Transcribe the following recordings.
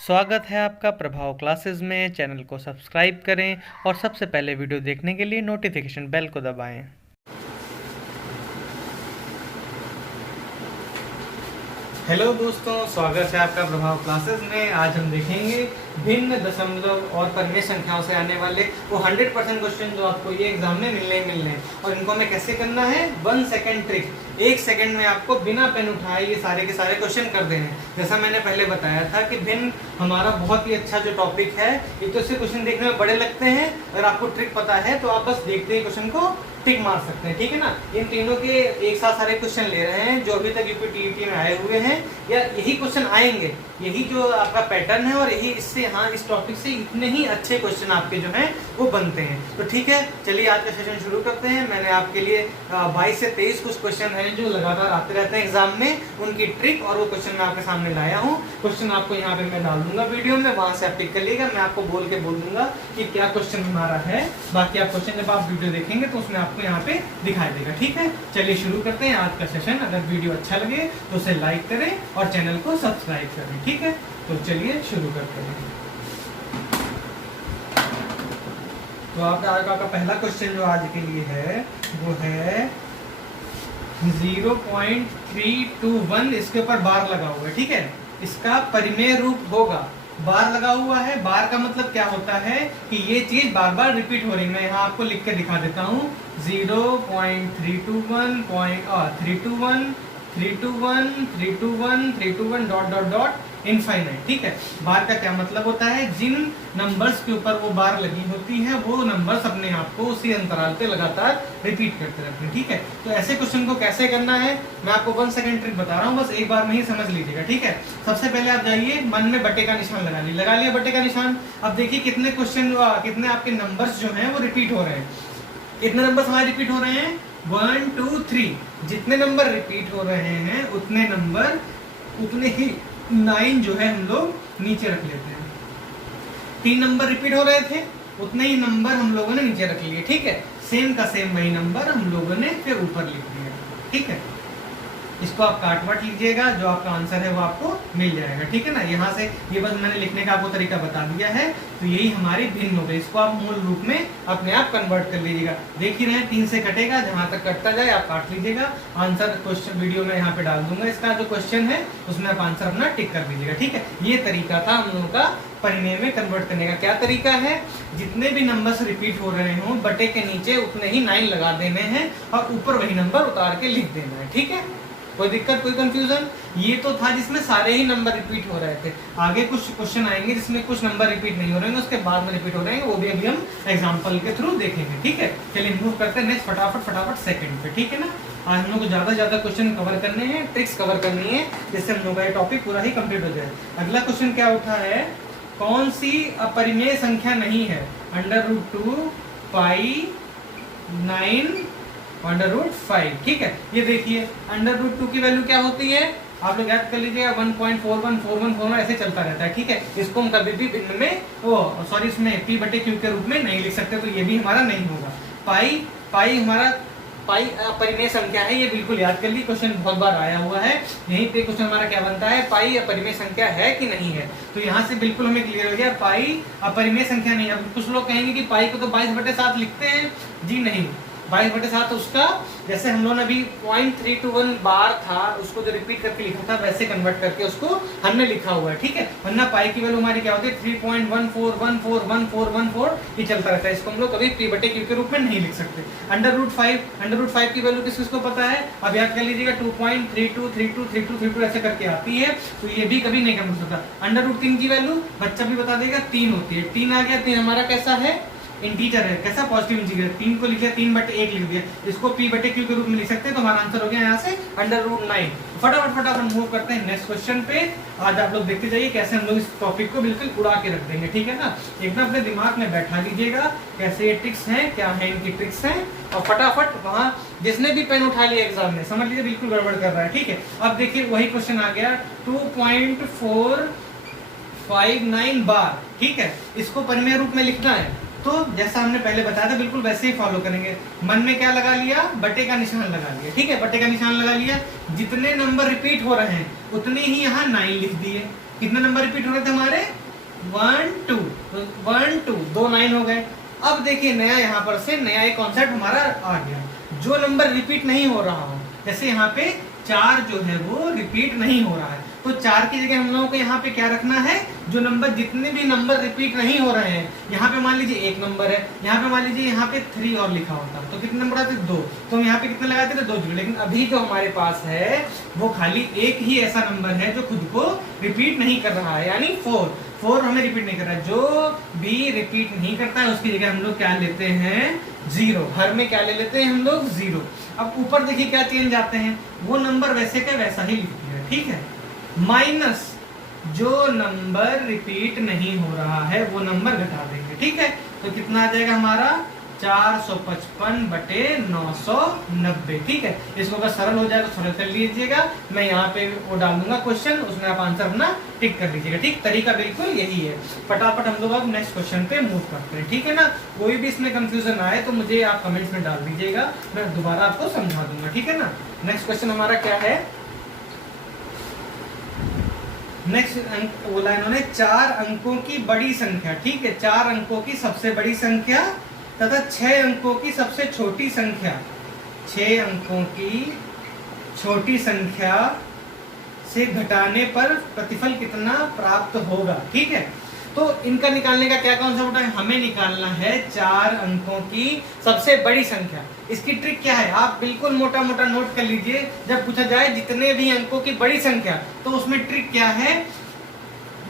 स्वागत है आपका प्रभाव क्लासेस में। चैनल को सब्सक्राइब करें और सबसे पहले वीडियो देखने के लिए नोटिफिकेशन बेल को दबाएं। हेलो दोस्तों, स्वागत है आपका प्रभाव क्लासेस में। आज हम देखेंगे भिन्न दशमलव और परिमेय संख्याओं से आने वाले वो 100% क्वेश्चन जो आपको ये एग्जाम में मिलने हैं और इनको हमें कैसे करना है। 1 सेकेंड ट्रिक, 1 सेकेंड में आपको बिना पेन उठाए ये सारे के सारे क्वेश्चन कर देने हैं। जैसा मैंने पहले बताया था कि भिन्न हमारा बहुत ही अच्छा जो टॉपिक है, एक तो इससे क्वेश्चन देखने में बड़े लगते हैं। अगर आपको ट्रिक पता है तो आप बस देखते ही क्वेश्चन को टिक मार सकते हैं, ठीक है ना। इन तीनों के एक साथ सारे क्वेश्चन ले रहे हैं जो अभी तक यूपीटीईटी में आए हुए हैं, या यही क्वेश्चन आएंगे, यही जो आपका पैटर्न है और यही इससे इस टॉपिक से इतने ही अच्छे क्वेश्चन आपके जो हैं वो बनते हैं। तो ठीक है, चलिए आज का सेशन शुरू करते हैं। मैंने आपके लिए 22 से 23 कुछ क्वेश्चन हैं जो लगातार आते रहते हैं एग्जाम में, उनकी ट्रिक और वो क्वेश्चन मैं आपके सामने लाया हूँ। क्वेश्चन आपको यहाँ पे मैं डाल दूंगा वीडियो में, वहां से आप टिक कर लीजिएगा। मैं आपको बोल दूंगा कि क्या क्वेश्चन हमारा है। बाकी आप क्वेश्चन जब आप वीडियो देखेंगे तो उसमें आपको यहाँ पे दिखाई देगा, ठीक है। चलिए शुरू करते हैं आज का सेशन। अगर वीडियो अच्छा लगे तो उसे लाइक करें और चैनल को सब्सक्राइब करें, ठीक है। तो चलिए शुरू करते हैं। तो आपका पहला क्वेश्चन जो आज के लिए है वो है 0.321, इसके ऊपर बार लगा हुआ है, ठीक है। इसका परिमेय रूप होगा, बार लगा हुआ है। बार का मतलब क्या होता है कि ये चीज बार बार रिपीट हो रही है। मैं यहाँ आपको लिख के दिखा देता हूँ 0.321 321 डॉट डॉट डॉट इनफाइनाइट, ठीक है। बार का क्या मतलब होता है, जिन नंबर्स के ऊपर वो बार लगी होती है वो नंबर्स अपने आप को उसी अंतराल पे लगातार रिपीट करते रहते हैं, ठीक है। तो ऐसे क्वेश्चन को कैसे करना है मैं आपको 1 सेकेंड ट्रिक बता रहा हूँ, बस एक बार में ही समझ लीजिएगा, ठीक है। सबसे पहले आप जाइए, मन में बटे का निशान लगा लिया बटे का निशान। अब देखिए कितने क्वेश्चन, कितने आपके नंबर्स जो हैं वो रिपीट हो रहे हैं। कितने नंबर्स हमारे रिपीट हो रहे हैं, 1 2 3। जितने नंबर रिपीट हो रहे हैं उतने नंबर, उतने ही 9 जो है हम लोग नीचे रख लेते हैं। 3 नंबर रिपीट हो रहे थे, उतने ही नंबर हम लोगों ने नीचे रख लिए, ठीक है। सेम का सेम वही नंबर हम लोगों ने फिर ऊपर लिख दिया, ठीक है। इसको आप काट वाट लीजिएगा, जो आपका आंसर है वो आपको मिल जाएगा, ठीक है ना। यहाँ से ये बस मैंने लिखने का आपको तरीका बता दिया है। तो यही हमारी भिन्न हो गई, इसको आप मूल रूप में अपने आप कन्वर्ट कर लीजिएगा। देख ही रहे 3 से कटेगा, जहां तक कटता जाए आप काट लीजिएगा। आंसर क्वेश्चन वीडियो में यहाँ पे डाल दूंगा, इसका जो क्वेश्चन है उसमें आप आंसर अपना टिक कर दीजिएगा, ठीक है। ये तरीका था हम लोगों का परिमेय में कन्वर्ट करने का। क्या तरीका है, जितने भी नंबर्स रिपीट हो रहे हो बटे के नीचे उतने ही 9 लगा देने हैं और ऊपर वही नंबर उतार के लिख देना है, ठीक है। कोई दिक्कत, कोई कंफ्यूजन। ये तो था जिसमें सारे ही नंबर रिपीट हो रहे थे। आगे कुछ क्वेश्चन आएंगे जिसमें कुछ नंबर रिपीट नहीं हो रहे हैं, उसके बाद में रिपीट हो रहे हैं, वो भी अभी हम एग्जांपल के थ्रू देखेंगे, ठीक है। चलिए मूव करते हैं नेक्स्ट, फटाफट सेकंड पे, ठीक है ना। आज हम लोग को ज्यादा क्वेश्चन कवर करने हैं, ट्रिक्स कवर करनी है, जिससे हम लोग का ये टॉपिक पूरा ही कंप्लीट हो जाए। अगला क्वेश्चन क्या उठा है, कौन सी अपरिमेय संख्या नहीं है, √2 पाई 9 √5, ठीक है। ये देखिए √2 की वैल्यू क्या होती है, आप लोग याद कर लीजिएगा 1.414141 ऐसे चलता रहता है, ठीक है। इसको हम कभी भी भिन्न में इसमें p/q के रूप में नहीं लिख सकते, तो ये भी हमारा नहीं होगा। पाई हमारा पाई अपरिमेय संख्या है, ये बिल्कुल याद कर ली, क्वेश्चन बहुत बार आया हुआ है। यहीं पे क्वेश्चन हमारा क्या बनता है, पाई अपरिमेय संख्या है कि नहीं है। तो यहाँ से बिल्कुल हमें क्लियर हो गया, पाई अपरिमेय संख्या नहीं है। अब कुछ लोग कहेंगे कि पाई को तो 22/7 लिखते हैं, जी नहीं। 22/7 उसका, जैसे हम लोगों ने अभी 0.321 बार था उसको जो रिपीट करके लिखा था वैसे कन्वर्ट करके उसको हमने लिखा हुआ है, ठीक है। वरना पाई की वैल्यू हमारी क्या होती है 3.14141414, ये चलता रहता है। इसको हम लोग कभी p/q के रूप में नहीं लिख सकते। √5 की वैल्यू किसको पता है, अब याद कर लीजिएगा 2.32323232 ऐसे करके आती है, तो ये भी कभी नहीं कर सकता। √3 की वैल्यू बच्चा भी बता देगा 3 होती है। 3 आ गया, 3 हमारा कैसा है, इंटीजर है, कैसा पॉजिटिव इंटीजर। 3 को लिख दिया, 3/1 लिख दिया, इसको p/q के रूप में लिख सकते हैं, तो हमारा आंसर हो गया यहाँ से √9। फटाफट मूव करते हैं नेक्स्ट क्वेश्चन पे। आज आप लोग देखते जाइए कैसे हम लोग इस टॉपिक को बिल्कुल उड़ा के रख देंगे, ठीक है ना। एकदम अपने दिमाग में बैठा लीजिएगा कैसे ये ट्रिक्स हैं, क्या है इनकी ट्रिक्स हैं, और फटाफट वहाँ जिसने भी पेन उठा लिया एग्जाम में समझ लीजिए बिल्कुल गड़बड़ कर रहा है, ठीक है। अब देखिए वही क्वेश्चन आ गया 2.459 बार, ठीक है। इसको परिमेय रूप में लिखना है, तो जैसा हमने पहले बताया था बिल्कुल वैसे ही फॉलो करेंगे। मन में क्या लगा लिया, बटे का निशान लगा लिया, ठीक है। बटे का निशान लगा लिया, जितने नंबर रिपीट हो रहे हैं उतने ही यहाँ 9 लिख दिए, कितने नंबर रिपीट हो रहे थे हमारे 1 2, तो 1 2 दो 9 हो गए। अब देखिए नया यहाँ पर से नया एक कॉन्सेप्ट हमारा आ गया, जो नंबर रिपीट नहीं हो रहा हो, जैसे यहाँ पे 4 जो है वो रिपीट नहीं हो रहा है, तो 4 की जगह हम लोगों को यहाँ पे क्या रखना है, जो नंबर जितने भी नंबर रिपीट नहीं हो रहे हैं, यहाँ पे मान लीजिए 1 नंबर है, यहाँ पे मान लीजिए यहाँ पे 3 और लिखा होता तो कितने नंबर आते 2, तो हम यहाँ पे कितने लगाते थे 2 जीरो। लेकिन अभी जो हमारे पास है वो खाली एक ही ऐसा नंबर है जो खुद को रिपीट नहीं कर रहा है, यानी 4 हमें रिपीट नहीं कर रहा है। जो भी रिपीट नहीं करता है उसकी जगह हम लोग क्या लेते हैं 0, हर में क्या ले लेते हैं हम लोग 0। अब ऊपर देखिए क्या चेंज आते हैं, वो नंबर वैसे का वैसा ही लिखते हैं, ठीक है। माइनस जो नंबर रिपीट नहीं हो रहा है वो नंबर घटा देंगे, ठीक है। तो कितना आ जाएगा हमारा 455 बटे 990, ठीक है। इसको अगर सरल हो जाए तो सरल कर लीजिएगा, मैं यहाँ पे वो डाल दूंगा क्वेश्चन, उसमें आप आंसर अपना टिक कर लीजिएगा, ठीक। तरीका बिल्कुल यही है। फटाफट हम लोग अब नेक्स्ट क्वेश्चन पे मूव करते हैं, ठीक है ना। कोई भी इसमें कंफ्यूजन आए तो मुझे आप कमेंट्स में डाल दीजिएगा, मैं दोबारा आपको समझा दूंगा, ठीक है ना। नेक्स्ट क्वेश्चन हमारा क्या है, नेक्स्ट बोला इन्होंने 4 अंकों की बड़ी संख्या, ठीक है, 4 अंकों की सबसे बड़ी संख्या तथा 6 अंकों की सबसे छोटी संख्या, 6 अंकों की छोटी संख्या से घटाने पर प्रतिफल कितना प्राप्त होगा, ठीक है। तो इनका निकालने का क्या कॉन्सेप्ट है, हमें निकालना है 4 अंकों की सबसे बड़ी संख्या। इसकी ट्रिक क्या है, आप बिल्कुल मोटा मोटा नोट कर लीजिए। जब पूछा जाए जितने भी अंकों की बड़ी संख्या, तो उसमें ट्रिक क्या है,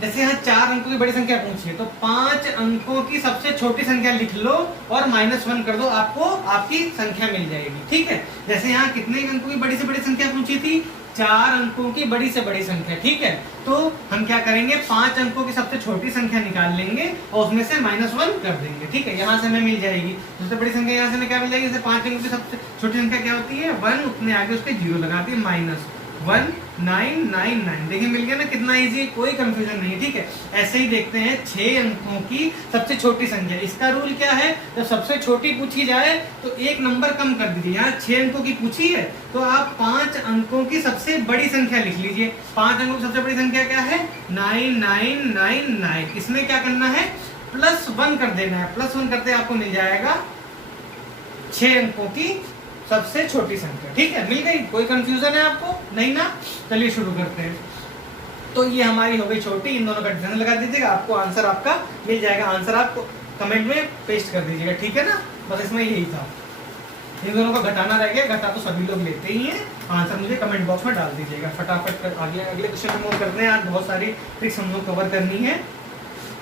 जैसे यहाँ 4 अंकों की बड़ी संख्या पूछिए तो 5 अंकों की सबसे छोटी संख्या लिख लो और -1 कर दो, आपको आपकी संख्या मिल जाएगी, ठीक है। जैसे यहाँ कितने अंकों की बड़ी से बड़ी संख्या पूछी थी, 4 अंकों की बड़ी से बड़ी संख्या, ठीक है। तो हम क्या करेंगे, 5 अंकों की सबसे छोटी संख्या निकाल लेंगे और उसमें से -1 कर देंगे, ठीक है। यहाँ से हमें मिल जाएगी सबसे बड़ी संख्या, यहाँ से हमें क्या मिल जाएगी, जैसे 5 अंकों की सबसे छोटी संख्या क्या होती है 1, उतने आगे उसके 0 लगाती है, -1999। देखिए मिल गया ना, कितना इजी, कोई कंफ्यूजन नहीं, ठीक है। ऐसे ही देखते हैं 6 अंकों की सबसे छोटी संख्या। इसका रूल क्या है, जब सबसे छोटी पूछी जाए तो एक नंबर कम कर दीजिए। यहाँ 6 अंकों की पूछी है तो आप 5 अंकों की सबसे बड़ी संख्या लिख लीजिए। 5 अंकों की सबसे बड़ी संख्या क्या है 9999। इसमें क्या करना है, +1 कर देना है। +1 करते आपको मिल जाएगा 6 अंकों की सबसे छोटी संख्या, ठीक है। मिल गई, कोई कंफ्यूजन है आपको, नहीं ना। चलिए शुरू करते हैं। तो ये हमारी हो गई छोटी, इन दोनों का डिफरेंस लगा दीजिएगा, आपको आंसर आपका मिल जाएगा। आंसर आपको कमेंट में पेस्ट कर दीजिएगा, ठीक है ना। बस इसमें यही था, इन दोनों का घटाना रह गया, घटा तो सभी लोग लेते ही हैं। आंसर मुझे कमेंट बॉक्स में डाल दीजिएगा। फटाफट कर आगे अगले क्वेश्चन में मूव करते हैं। आज बहुत सारी ट्रिक्स हम लोग कवर करनी है।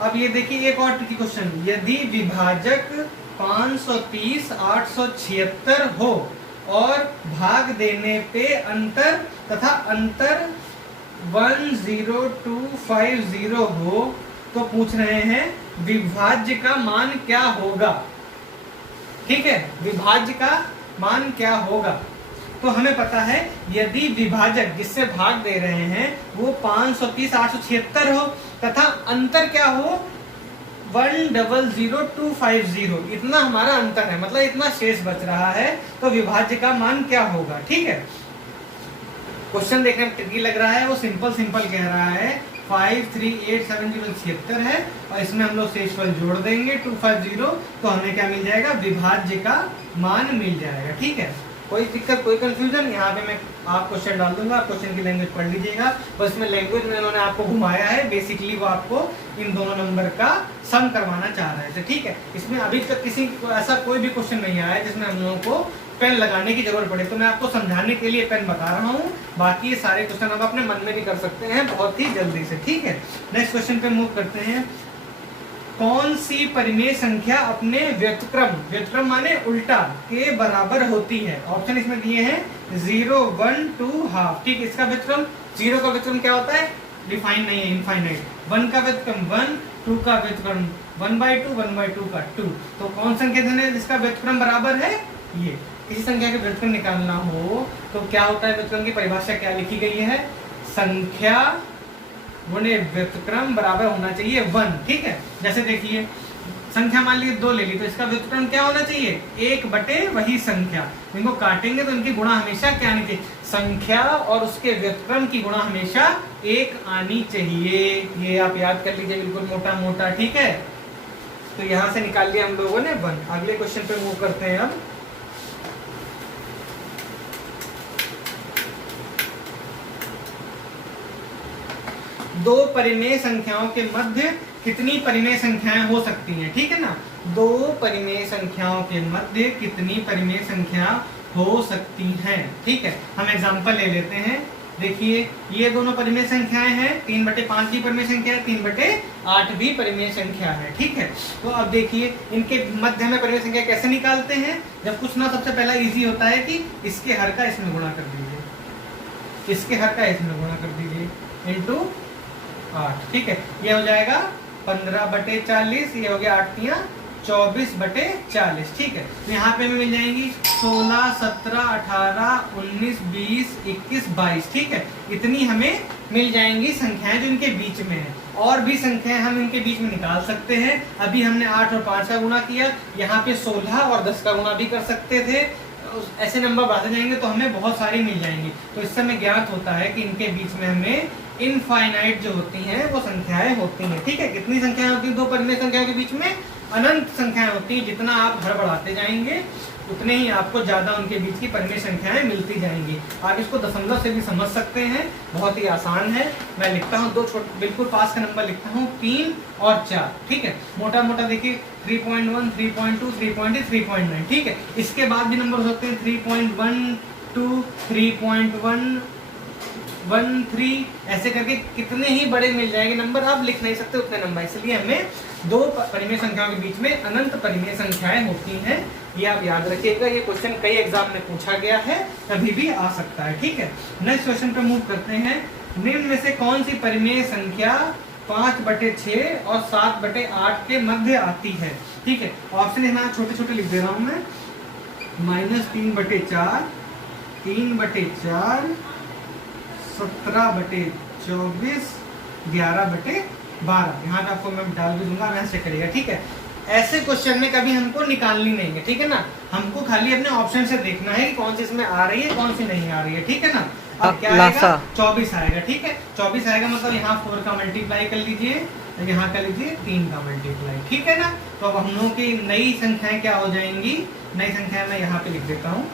अब ये देखिए एक और ट्रिकी क्वेश्चन, यदि विभाजक 530 876 हो और भाग देने पे अंतर तथा अंतर 10250 हो, तो पूछ रहे हैं विभाज्य का मान क्या होगा, ठीक है। विभाज्य का मान क्या होगा, तो हमें पता है यदि विभाजक जिससे भाग दे रहे हैं वो 530 876 हो तथा अंतर क्या हो 1000250, इतना हमारा अंतर है, मतलब इतना शेष बच रहा है, तो विभाज्य का मान क्या होगा, ठीक है। क्वेश्चन देखने में ट्रिकी लग रहा है, वो सिंपल कह रहा है 53870 है और इसमें हम लोग शेषफल जोड़ देंगे 250, तो हमें क्या मिल जाएगा, विभाज्य का मान मिल जाएगा, ठीक है। कोई दिक्कत कोई कंफ्यूजन, यहाँ पे मैं आप क्वेश्चन डाल दूंगा, आप क्वेश्चन की लैंग्वेज पढ़ लीजिएगा। बस इसमें लैंग्वेज में इन्होंने आपको घुमाया है, बेसिकली वो आपको इन दोनों नंबर का सम करवाना चाह रहे थे, ठीक है। इसमें अभी तक किसी को ऐसा कोई भी क्वेश्चन नहीं आया है जिसमें हम लोगों को पेन लगाने की जरूरत पड़े, तो मैं आपको समझाने के लिए पेन बता रहा हूँ। बाकी ये सारे क्वेश्चन आप अपने मन में भी कर सकते हैं बहुत ही जल्दी से, ठीक है। नेक्स्ट क्वेश्चन पे मूव करते हैं। कौन सी परिमेय संख्या अपने व्युत्क्रम माने उल्टा के बराबर होती है। ऑप्शन इसमें दिए हैं 0 1 2 हाफ, ठीक। इसका व्युत्क्रम, 0 का व्युत्क्रम क्या होता है, डिफाइन नहीं है, इनफाइनाइट। 1 का व्युत्क्रम 1, 2 का व्युत्क्रम 1/2, 1/2 का 2। तो कौन संख्या देना है जिसका व्युत्क्रम बराबर है, ये। किसी संख्या के व्युत्क्रम निकालना हो तो क्या होता है, व्युत्क्रम की परिभाषा क्या लिखी गई है, संख्या गुणे व्युत्क्रम बराबर होना चाहिए 1, ठीक है। जैसे देखिए संख्या मान लीजिए 2 ले ली, तो इसका व्युत्क्रम क्या होना चाहिए, 1 बटे वही संख्या। इनको काटेंगे तो इनकी गुणा हमेशा क्या नहीं चाहिए, संख्या और उसके व्युत्क्रम की गुणा हमेशा 1 आनी चाहिए। ये आप याद कर लीजिए बिल्कुल मोटा मोटा, ठीक है। तो यहां से निकाल लिया हम लोगों ने 1। अगले क्वेश्चन पे मूव करते हैं अब। दो परिमेय संख्याओं के मध्य कितनी परिमेय संख्याएं हो सकती हैं, ठीक है ना। दो परिमेय संख्याओं के मध्य कितनी परिमेय संख्या हो सकती हैं, ठीक है। हम एग्जांपल ले लेते हैं। देखिए ये दोनों परिमेय संख्याएं हैं, 3/5 की परिमेय संख्या है, 3/8 भी परिमेय संख्या है, ठीक है। तो अब देखिए इनके मध्य में परिमेय संख्या कैसे निकालते हैं। जब कुछ ना, सबसे पहला इजी होता है कि इसके हर का इसमें गुणा कर दीजिए, इसके हर का इसमें गुणा कर दीजिए इंटू 8, ठीक है। ये हो जाएगा 15/40, ये हो गया 8 24/40, ठीक है। तो यहाँ पे मिल जाएंगी 16, 17, 18, 19, 20, 21, 22, ठीक है। इतनी हमें मिल जाएंगी संख्याएं जो इनके बीच में है। और भी संख्याएं हम इनके बीच में निकाल सकते हैं। अभी हमने 8 और 5 का गुणा किया, यहाँ पे 16 और 10 का गुणा भी कर सकते थे। ऐसे नंबर बढ़ते जाएंगे तो हमें बहुत सारी मिल जाएंगी। तो इससे हमें ज्ञात होता है कि इनके बीच में हमें इनफाइनाइट जो होती हैं वो संख्याएं होती हैं, ठीक है। कितनी संख्याएं होती हैं दो परिमेय संख्याओं के बीच में? अनंत संख्याएं होती हैं। जितना आप हर बढ़ाते जाएंगे उतने ही आपको ज्यादा उनके बीच की परिमेय संख्याएं मिलती जाएंगी। आप इसको दशमलव से भी समझ सकते हैं, बहुत ही आसान है। मैं लिखता हूँ दो बिल्कुल पास का नंबर लिखता हूँ, 3 और 4, ठीक है। मोटा मोटा देखिए 3.1, 3.2, 3.8, 3.9, ठीक है। इसके बाद भी नंबर हो सकते हैं 3.12, 3.1, 13, ऐसे करके कितने ही बड़े मिल जाएंगे नंबर, आप लिख नहीं सकते उतने नंबर। इसलिए हमें दो परिमेय संख्याओं के बीच में अनंत परिमेय संख्याएं होती हैं। ये आप याद रखिएगा, ये क्वेश्चन कई एग्जाम में पूछा गया है, कभी भी आ सकता है, ठीक है। नेक्स्ट क्वेश्चन पे मूव करते हैं। निम्न में से कौन सी परिमेय संख्या 5/6 और 7/8 के मध्य आती है, ठीक है। ऑप्शन यहाँ छोटे छोटे लिख दे रहा हूं मैं। -3/4, 3/4, 17/24, 11/12। यहाँ पे आपको मैं डाल भी दूंगा, मैं चेक करिएगा, ठीक है। ऐसे क्वेश्चन में कभी हमको निकालनी नहीं है, ठीक है ना। हमको खाली अपने ऑप्शन से देखना है कि कौन सी इसमें आ रही है, कौन सी नहीं आ रही है, ठीक है ना। अब क्या आएगा? 24 आएगा, ठीक है। 24 आएगा मतलब यहाँ 4 का मल्टीप्लाई कर लीजिए, यहाँ कर लीजिए 3 का मल्टीप्लाई, ठीक है ना। तो अब हम लोगों की नई संख्याएं क्या हो जाएंगी? नई संख्या मैं यहाँ पे लिख देता हूँ,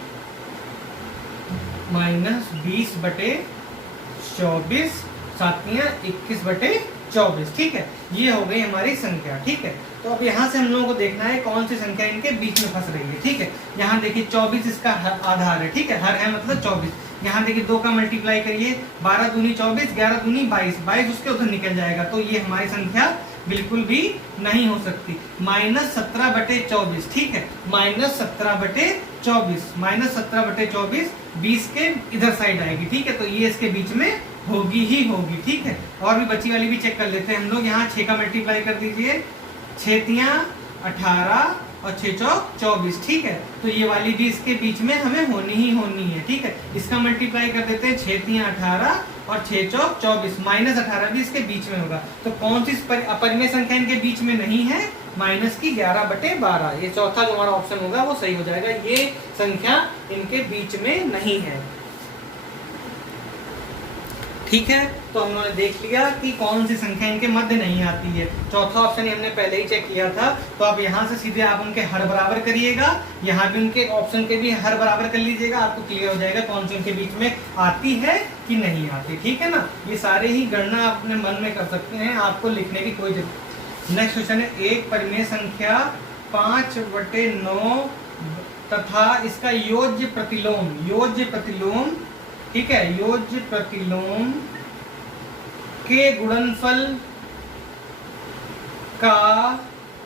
-20/24, 7×21/24, ठीक है। ये हो गई हमारी संख्या, ठीक है। तो अब यहाँ से हम लोगों को देखना है कौन सी संख्या इनके बीच में फंस रही है, ठीक है। यहाँ देखिए 24 इसका आधार है, ठीक है। हर है मतलब 24। यहाँ देखिए 2 का मल्टीप्लाई करिए, 12 दूनी 24, 11 दूनी 22, 22 उसके उधर निकल जाएगा। तो ये हमारी संख्या बिल्कुल भी नहीं हो सकती। -17/24, ठीक है। -17/24, -17/24 20 के इधर साइड आएगी, ठीक है। तो ये इसके बीच में होगी ही होगी, ठीक है। और भी बची वाली भी चेक कर लेते हैं हम लोग। यहाँ 6 का मल्टीप्लाई कर दीजिए, 6×3 18 और 6×4 24, ठीक है। तो ये वाली भी इसके बीच में हमें होनी ही होनी है, ठीक है। इसका मल्टीप्लाई कर देते हैं, 6×3 18 और 6×4 24, -18 भी इसके बीच में होगा। तो कौन सी अपरिमेय संख्या इनके बीच में नहीं है? -11/12। ये चौथा जो हमारा ऑप्शन होगा वो सही हो जाएगा। ये संख्या इनके बीच में नहीं है, ठीक है। तो हम लोगों ने देख लिया कि कौन सी संख्या इनके मध्य नहीं आती है। चौथा ऑप्शन हमने पहले ही चेक किया था। तो अब यहाँ से सीधे आप उनके हर बराबर करिएगा, यहाँ भी उनके ऑप्शन के भी हर बराबर कर लीजिएगा, आपको क्लियर हो जाएगा कौन सी उनके बीच में आती है कि नहीं आती, ठीक है ना। ये सारे ही गणना आप अपने मन में कर सकते हैं, आपको लिखने की कोई जरूरत। नेक्स्ट क्वेश्चन है, एक परिमेय संख्या 5/9 तथा इसका योज्य प्रतिलोम, ठीक है, योज्य प्रतिलोम के गुणनफल का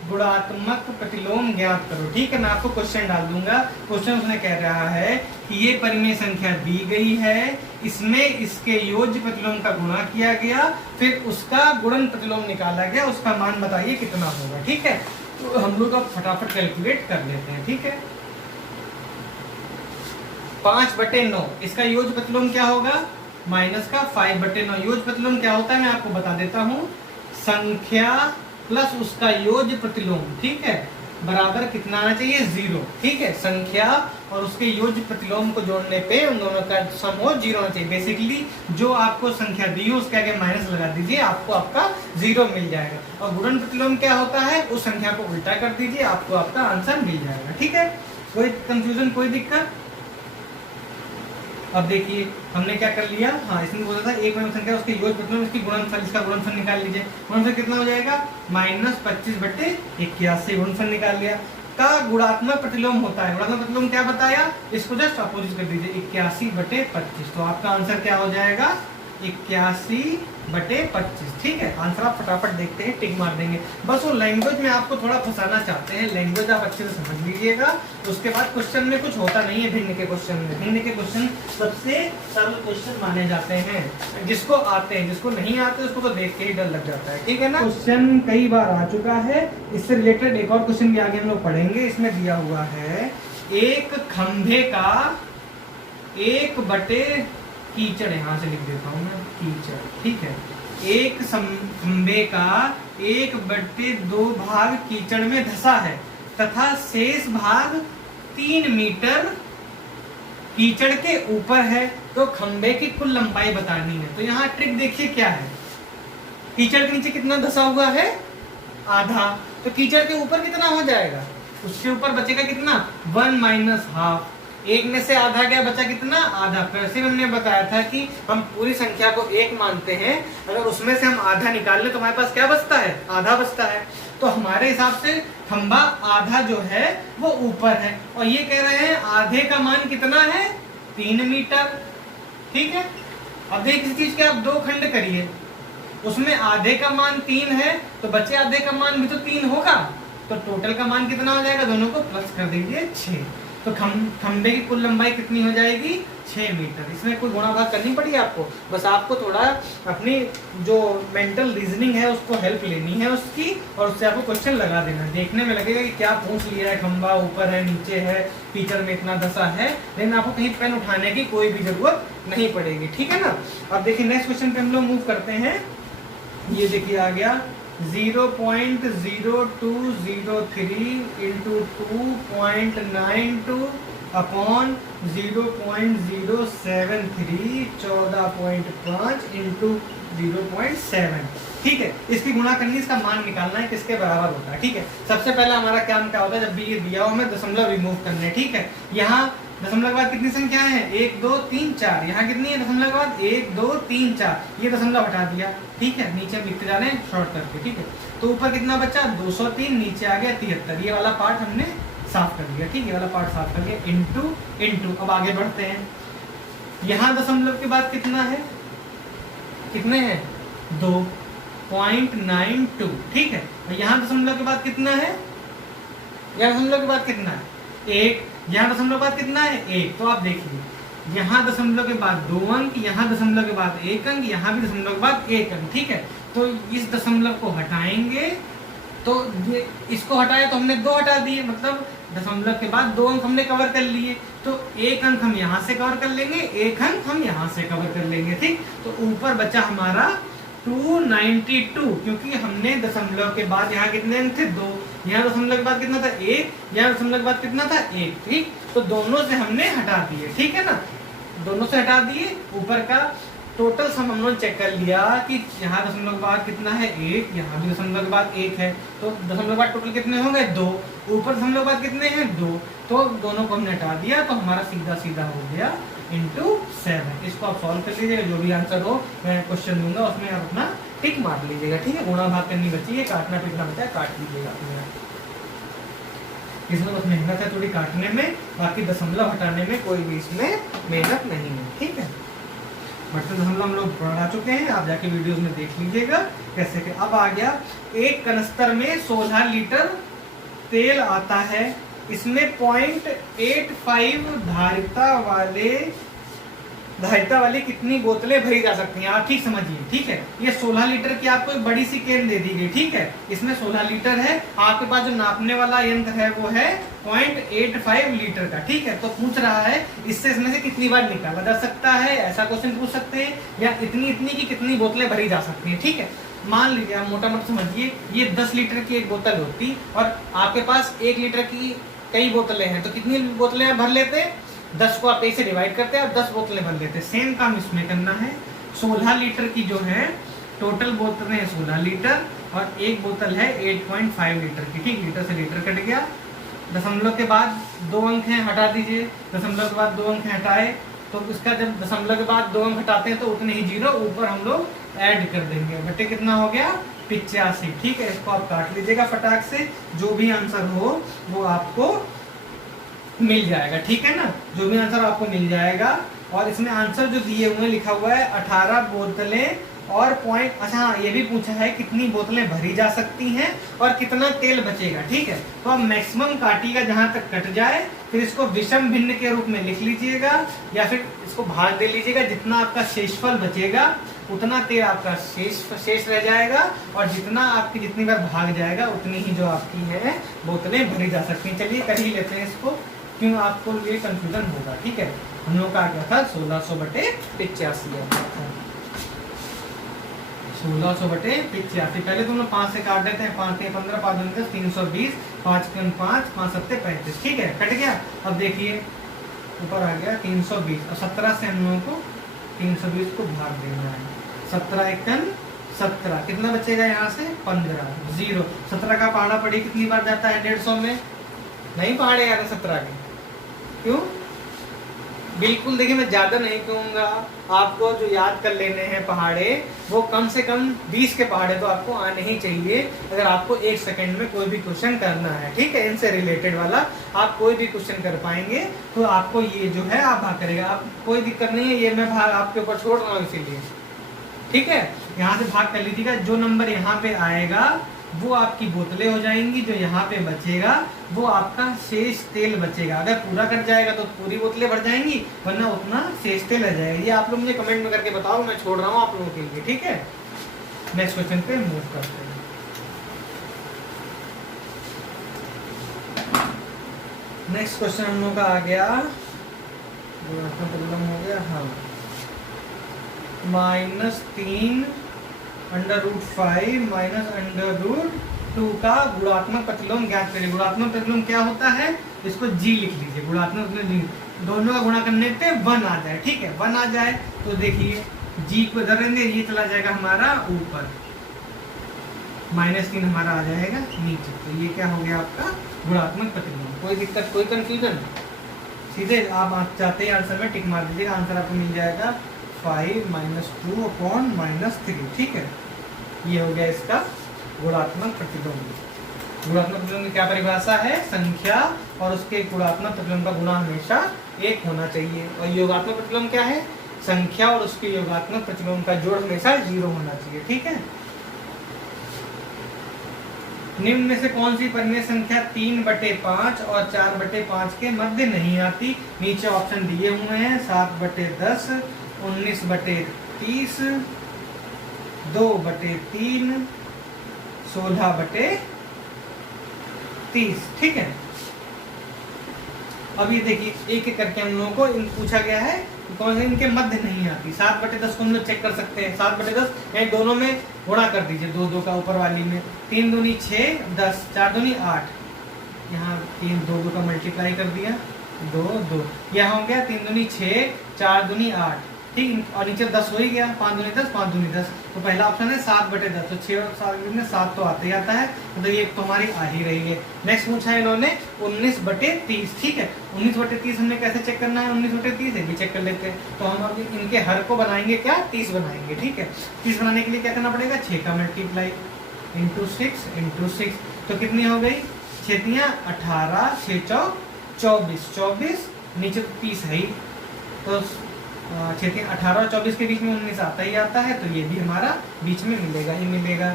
गुणात्मक प्रतिलोम ज्ञात करो, ठीक है। मैं आपको क्वेश्चन डाल दूंगा। क्वेश्चन उसने कह रहा है कि ये परिमेय संख्या दी गई है, इसमें इसके योज्य प्रतिलोम का गुणा किया गया, फिर उसका गुणन प्रतिलोम निकाला गया, उसका मान बताइए कितना होगा, ठीक है। तो हम लोग अब फटाफट कैलकुलेट कर लेते हैं, ठीक है। 5/9 इसका योज्य प्रतिलोम क्या होगा? -5/9। योज्य प्रतिलोम क्या होता है मैं आपको बता देता हूं, संख्या प्लस उसका योज्य प्रतिलोम, ठीक है। बराबर कितना आना चाहिए, 0। ठीक है, संख्या और उसके योज्य प्रतिलोम को जोड़ने पे उन दोनों का सम हो 0 होना चाहिए। बेसिकली जो आपको संख्या दी हो उसके आगे माइनस लगा दीजिए, आपको आपका 0 मिल जाएगा। और गुणन प्रतिलोम क्या होता है, उस संख्या को उल्टा कर दीजिए, आपको आपका आंसर मिल जाएगा। ठीक है, कोई कंफ्यूजन, कोई दिक्कत? अब देखिए हमने क्या कर लिया, हाँ इसमें बोला था एक संख्या संख्या उसके योज्य प्रतिलोम इसकी गुणनफल, इसका गुणनफल निकाल लीजिए। गुणनफल कितना हो जाएगा, -25/81। गुणनफल निकाल लिया। का गुणात्मक प्रतिलोम होता है, गुणात्मक प्रतिलोम क्या बताया, इसको जस्ट अपोजिट कर दीजिए, 81/25। तो आपका आंसर क्या हो जाएगा, 81/25। ठीक है, आंसर आप फटाफट देखते हैं, टिक मार देंगे। बस वो लैंग्वेज में आपको थोड़ा फंसाना चाहते हैं, लैंग्वेज आप अच्छे से समझ लीजिएगा। उसके बाद क्वेश्चन में कुछ होता नहीं है। भिन्न के क्वेश्चन में, भिन्न के क्वेश्चन सबसे सरल क्वेश्चन माने जाते हैं, जिसको आते हैं, जिसको नहीं आते उसको तो देख के ही डर लग जाता है। ठीक है ना, क्वेश्चन कई बार आ चुका है, इससे रिलेटेड एक और क्वेश्चन भी आगे हम लोग पढ़ेंगे। इसमें दिया हुआ है एक खंभे का 1/, कीचड़ यहाँ से लिख देता हूँ मैं, कीचड़। ठीक है, एक खंभे का 1/2 भाग कीचड़ में धंसा है तथा शेष भाग 3 मीटर कीचड़ के ऊपर है, तो खंभे की कुल लंबाई बतानी है। तो यहाँ ट्रिक देखिए क्या है, कीचड़ के नीचे कितना धंसा हुआ है, आधा। तो कीचड़ के ऊपर कितना हो जाएगा, उसके ऊपर बचेगा कितना, 1 - ½ एक में से आधा गया, बचा कितना, आधा। वैसे हमने बताया था कि हम पूरी संख्या को 1 मानते हैं, अगर उसमें से हम आधा निकाल ले तो हमारे पास क्या बचता है, आधा बचता है। तो हमारे हिसाब से खंभा आधा जो है वो ऊपर है, और ये कह रहे हैं आधे का मान कितना है, 3 मीटर। ठीक है, अब देखिए किसी चीज के आप 2 खंड करिए, उसमें आधे का मान 3 है, तो बचे आधे का मान भी तो 3 होगा, तो टोटल का मान कितना हो जाएगा, दोनों को प्लस कर देंगे 6। तो खंभे की कुल लंबाई कितनी हो जाएगी, 6 मीटर। इसमें कोई गुणा भाग करनी पड़ी आपको, बस आपको थोड़ा अपनी जो मेंटल रीजनिंग है उसको हेल्प लेनी है उसकी, और उससे आपको क्वेश्चन लगा देना है। देखने में लगेगा कि क्या पूछ लिया है, खंभा ऊपर है, नीचे है, कीचड़ में इतना धंसा है, लेकिन आपको कहीं पेन उठाने की कोई भी जरूरत नहीं पड़ेगी। ठीक है ना, अब देखिए नेक्स्ट क्वेश्चन पे हम लोग मूव करते हैं। ये देखिए आ गया 0.0203 × 2.92 अपॉन 0.073 14.5 × 0.7। ठीक है, इसकी गुणा करनी, इसका मान निकालना है किसके बराबर होता है। ठीक है, सबसे पहले हमारा काम क्या होता है, जब भी ये दिया हो हमें दशमलव रिमूव करने। ठीक है, यहाँ दशमलव के बाद कितनी संख्याएं हैं, 1 2 3 4। यहाँ कितनी है दशमलव के बाद, 1 2 3 4। ये दशमलव हटा दिया। ठीक है, नीचे लिखते जा रहे हैं शॉर्ट करके। ठीक है, तो ऊपर कितना बचा, 203, नीचे आ गया 73। ये वाला पार्ट हमने साफ कर दिया। ठीक है, ये वाला पार्ट साफ कर दिया, इंटू। अब आगे बढ़ते हैं, यहाँ दशमलव के बाद कितना है, कितने हैं, 2.92। ठीक है, और यहाँ दशमलव के बाद कितना है, यहाँ दशमलव के बाद कितना है, 1। यहाँ दशमलव के बाद कितना है, 1। तो आप देखिए यहाँ दशमलव के बाद 2 अंक, यहाँ दशमलव के बाद 1 अंक, यहाँ भी दशमलव के बाद 1 अंक। ठीक है, तो इस दशमलव को हटाएंगे, तो इसको हटाया तो हमने 2 हटा दिए, मतलब दशमलव के बाद 2 अंक हमने कवर कर लिए। तो 1 अंक हम यहाँ से कवर कर लेंगे, 1 अंक हम यहाँ से कवर कर लेंगे। ठीक, तो ऊपर बचा हमारा 292, क्योंकि हमने दशमलव के बाद यहाँ कितने अंक थे, 2। यहाँ दशमलव के बाद कितना था, 1। यहाँ दशमलव के बाद कितना था, 1। ठीक, तो दोनों से हमने हटा दिए। ठीक है ना, दोनों से हटा दिए। ऊपर का टोटल सम हम लोग चेक कर लिया कि यहाँ दशमलव के बाद कितना है, 1। यहाँ भी दशमलव के बाद 1 है, तो दशमलव के बाद टोटल कितने होंगे, 2। ऊपर दशमलव के बाद कितने हैं, 2। तो दोनों को हमने हटा दिया, तो हमारा सीधा सीधा हो गया ×7। इसको आप सॉल्व कर लीजिएगा, जो भी आंसर हो मैं क्वेश्चन दूंगा उसमें आप अपना टिक मार लीजिएगा। ठीक है, गुणा भाग करनी बची है, काटना पीटना बचा है, काट लीजिएगा। इसमें बस मेहनत है थोड़ी काटने में, बाकी दशमलव हटाने में कोई भी इसमें मेहनत नहीं है। ठीक है, बढ़ते दशमलव हम लोग पढ़ा चुके हैं, आप जाके वीडियोस में देख लीजिएगा कैसे के। अब आ गया, एक कनस्तर में 16 लीटर तेल आता है, इसमें 0.85 धारिता वाली कितनी बोतलें भरी जा सकती हैं, आप ठीक समझिए। ठीक है, ये 16 लीटर की आपको एक बड़ी सी केन दे दी गई। ठीक है, इसमें 16 लीटर है, आपके पास जो नापने वाला यंत्र है वो है 0.85 लीटर का। ठीक है, तो पूछ रहा है इससे इसमें से कितनी बार निकाला जा सकता है, ऐसा क्वेश्चन पूछ सकते हैं, या इतनी की कितनी बोतलें भरी जा सकती हैं। ठीक है, मान लीजिए आप मोटा मोटा समझिए, ये 10 लीटर की एक बोतल होती और आपके पास 1 लीटर की कई बोतलें हैं, तो कितनी बोतलें आप भर लेते हैं? 10 को आप ऐसे डिवाइड करते हैं और 10 बोतलें भर लेते हैं। सेम काम इसमें करना है। 16 लीटर की जो है टोटल बोतलें हैं 16 लीटर और एक बोतल है 8.5 लीटर की। ठीक, लीटर से लीटर कट गया। दशमलव के बाद 2 अंक हैं, हटा दीजिए। दशमलव के बाद 2 अंक हटाए तो इसका जब दशमलव के बाद 2 अंक हटाते हैं तो उतने ही जीरो ऊपर हम लोग ऐड कर देंगे। बटे कितना हो गया? 85। ठीक है, इसको आप काट लीजिएगा फटाक से। जो भी आंसर हो वो आपको मिल जाएगा। ठीक है ना, जो भी आंसर आपको मिल जाएगा। और इसमें आंसर जो दिए हुए हैं लिखा हुआ है 18 बोतलें और पॉइंट। अच्छा हाँ, ये भी पूछा है कितनी बोतलें भरी जा सकती हैं और कितना तेल बचेगा। ठीक है, तो आप मैक्सिमम काटिएगा जहां तक कट जाए, फिर इसको विषम भिन्न के रूप में लिख लीजिएगा या फिर इसको भाग दे लीजिएगा। जितना आपका शेषफल बचेगा उतना तेल आपका शेष रह जाएगा और जितना आपकी जितनी बार भाग जाएगा उतनी ही जो आपकी है बोतलें भरी जा सकती हैं। चलिए कर ही लेते हैं इसको, क्यों आपको ये कंफ्यूजन होगा। ठीक है, हम लोग का आ गया था 1600/85। 1600/85। पहले तो हम लोग 5 से काट देते हैं। 5 के 15, 5 दूनी 10, 320, 5 के 5, 5 सत्ते 35। ठीक है, कट गया। अब देखिए ऊपर आ गया 320 और 17 से हम लोगों को 320 को भाग देना है। 17 एकन 17, कितना बचेगा यहाँ से? 15, 0। 17 का पहाड़ा पड़ी कितनी बार जाता है 150 में? नहीं पहाड़े यार 17 के, क्यों? बिल्कुल देखिए, मैं ज़्यादा नहीं कहूँगा, आपको जो याद कर लेने हैं पहाड़े वो कम से कम 20 के पहाड़े तो आपको आने ही चाहिए अगर आपको 1 सेकंड में कोई भी क्वेश्चन करना है। ठीक है, इनसे रिलेटेड वाला आप कोई भी क्वेश्चन कर पाएंगे तो आपको ये जो है आप भाग करेगा। आप कोई दिक्कत नहीं है, ये मैं भाग आपके ऊपर छोड़ रहा हूँ इसीलिए। ठीक है, यहाँ से भाग कर लीजिएगा। जो नंबर यहाँ पे आएगा वो आपकी बोतलें हो जाएंगी, जो यहाँ पे बचेगा वो आपका शेष तेल बचेगा। अगर पूरा कट जाएगा तो पूरी बोतलें भर जाएंगी, वरना उतना शेष तेल रह जाएगा। ये आप लोग मुझे कमेंट में करके बताओ, मैं छोड़ रहा हूँ आप लोगों के लिए। ठीक है, नेक्स्ट क्वेश्चन पे मूव करते हैं। नेक्स्ट क्वेश्चन हम लोग का आ गया, प्रॉब्लम हो गया, हाँ, -3 √5 -√2 का गुणात्मक प्रतिलोम ज्ञात करिए। गुणात्मक प्रतिलोम क्या होता है? इसको जी लिख लीजिए। गुणात्मक प्रतिलोम दोनों का गुणा करने पे 1 आ जाए। ठीक है, 1 आ जाए तो देखिए जी को इधर रहेंगे, ये चला जाएगा हमारा ऊपर, -3 हमारा आ जाएगा नीचे। तो ये क्या हो गया आपका गुणात्मक प्रतिलोम। कोई दिक्कत, कोई कंफ्यूजन? सीधे आप चाहते हैं आंसर में टिक मार दीजिएगा, आंसर आपको मिल जाएगा 5 - 2/-3। ठीक है, ये हो गया इसका गुणात्मक प्रतिलोम। गुणात्मक प्रतिलोम की क्या परिभाषा है? संख्या और उसके गुणात्मक प्रतिलोम का गुणा हमेशा 1 होना चाहिए। और योगात्मक प्रतिलोम क्या है? संख्या और उसके योगात्मक प्रतिलोम का जोड़ हमेशा 0 होना चाहिए। ठीक है, निम्न में से कौन सी परिमेय संख्या 3/5 और 4/5 के मध्य नहीं आती? नीचे ऑप्शन दिए हुए हैं 7/10, 19/30, 2/3, 16/30। ठीक है, अब ये देखिए एक एक करके हम लोगों को पूछा गया है कौन से इनके मध्य नहीं आती। 7/10 को हम लोग चेक कर सकते हैं। 7/10 यानी दोनों में गुणा कर दीजिए, 2 का ऊपर वाली में। 3 दूनी 6, 10, 4 दूनी 8, यहाँ 3 2 का मल्टीप्लाई कर दिया, 2 यहाँ हो गया 3 दूनी 6, 4 दूनी 8। ठीक, और नीचे 10 हो ही गया, 5 दूनी 10, 5 दूनी 10। तो पहला ऑप्शन है 7/10, तो 6 और 7 में 7 तो आते ही आता है, तो ये तो हमारी आ ही रही है। नेक्स्ट पूछा है इन्होंने 19/30। ठीक है, 19/30 हमने कैसे चेक करना है? 19/30 है भी चेक कर लेते हैं। तो हम अभी इनके हर को बनाएंगे क्या? 30 बनाएंगे। ठीक है, 30 बनाने के लिए क्या करना पड़ेगा? 6 का मल्टीप्लाई इंटू 6 तो कितनी हो गई? 6 18, 6 चौक 24, 24 नीचे तो 30 है ही, तो 6 18 और 24 के बीच में 19 आता ही आता है, तो ये भी हमारा बीच में मिलेगा ही मिलेगा।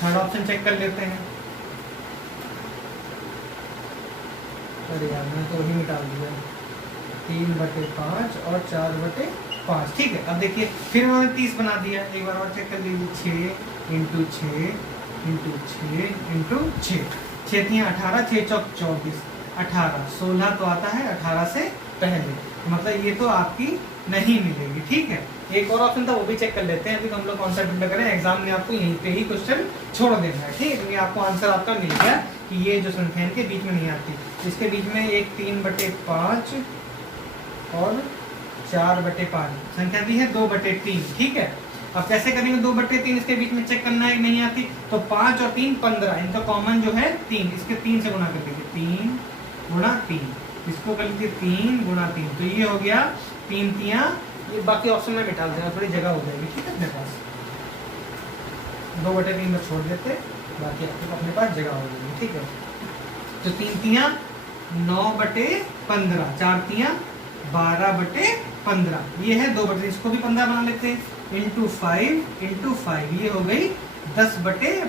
थर्ड ऑप्शन चेक कर लेते हैं। अरे यार मैंने तो वही निकाल दिया, 3/5 और 4/5। ठीक है, अब देखिए फिर उन्होंने 30 बना दिया। एक बार और चेक कर लीजिए, 6 इंटू 6 इंटू 6 इंटू 6, 6 18, 6 चौक 24, 18, 16 तो आता है, 18 से पहले, मतलब ये तो आपकी नहीं मिलेगी। ठीक है, एक और ऑप्शन था वो भी चेक कर लेते हैं। अभी तो हम लोग कौन सा ढूंढ करें, एग्जाम में आपको यहीं पे ही क्वेश्चन छोड़ देना है। ठीक है, क्योंकि आपको आंसर आपका मिल गया कि ये जो संख्या इनके बीच में नहीं आती, इसके बीच में एक 3/5 और 4/5 संख्या दी है 2/3। ठीक है, अब कैसे करेंगे 2/3 इसके बीच में चेक करना है कि नहीं आती, तो 5 और 3 15, इनका कॉमन जो है 3, इसके 3 से गुणा कर लीजिए, 3 × 3, इसको कर लीजिए 3 × 3, तो ये हो गया 3 तियां, ये बाकी ऑप्शन में मिटा देना, थोड़ी जगह हो जाएगी। ठीक है, अपने पास 2/3 में छोड़ देते, बाकी अपने पास जगह हो जाएगी। ठीक है, तो 3 तियां 9/15, 4 तियां 12/15, ये है 2/3, इसको भी 15 बना लेते हैं, इंटू 5, ये हो गई 10/15।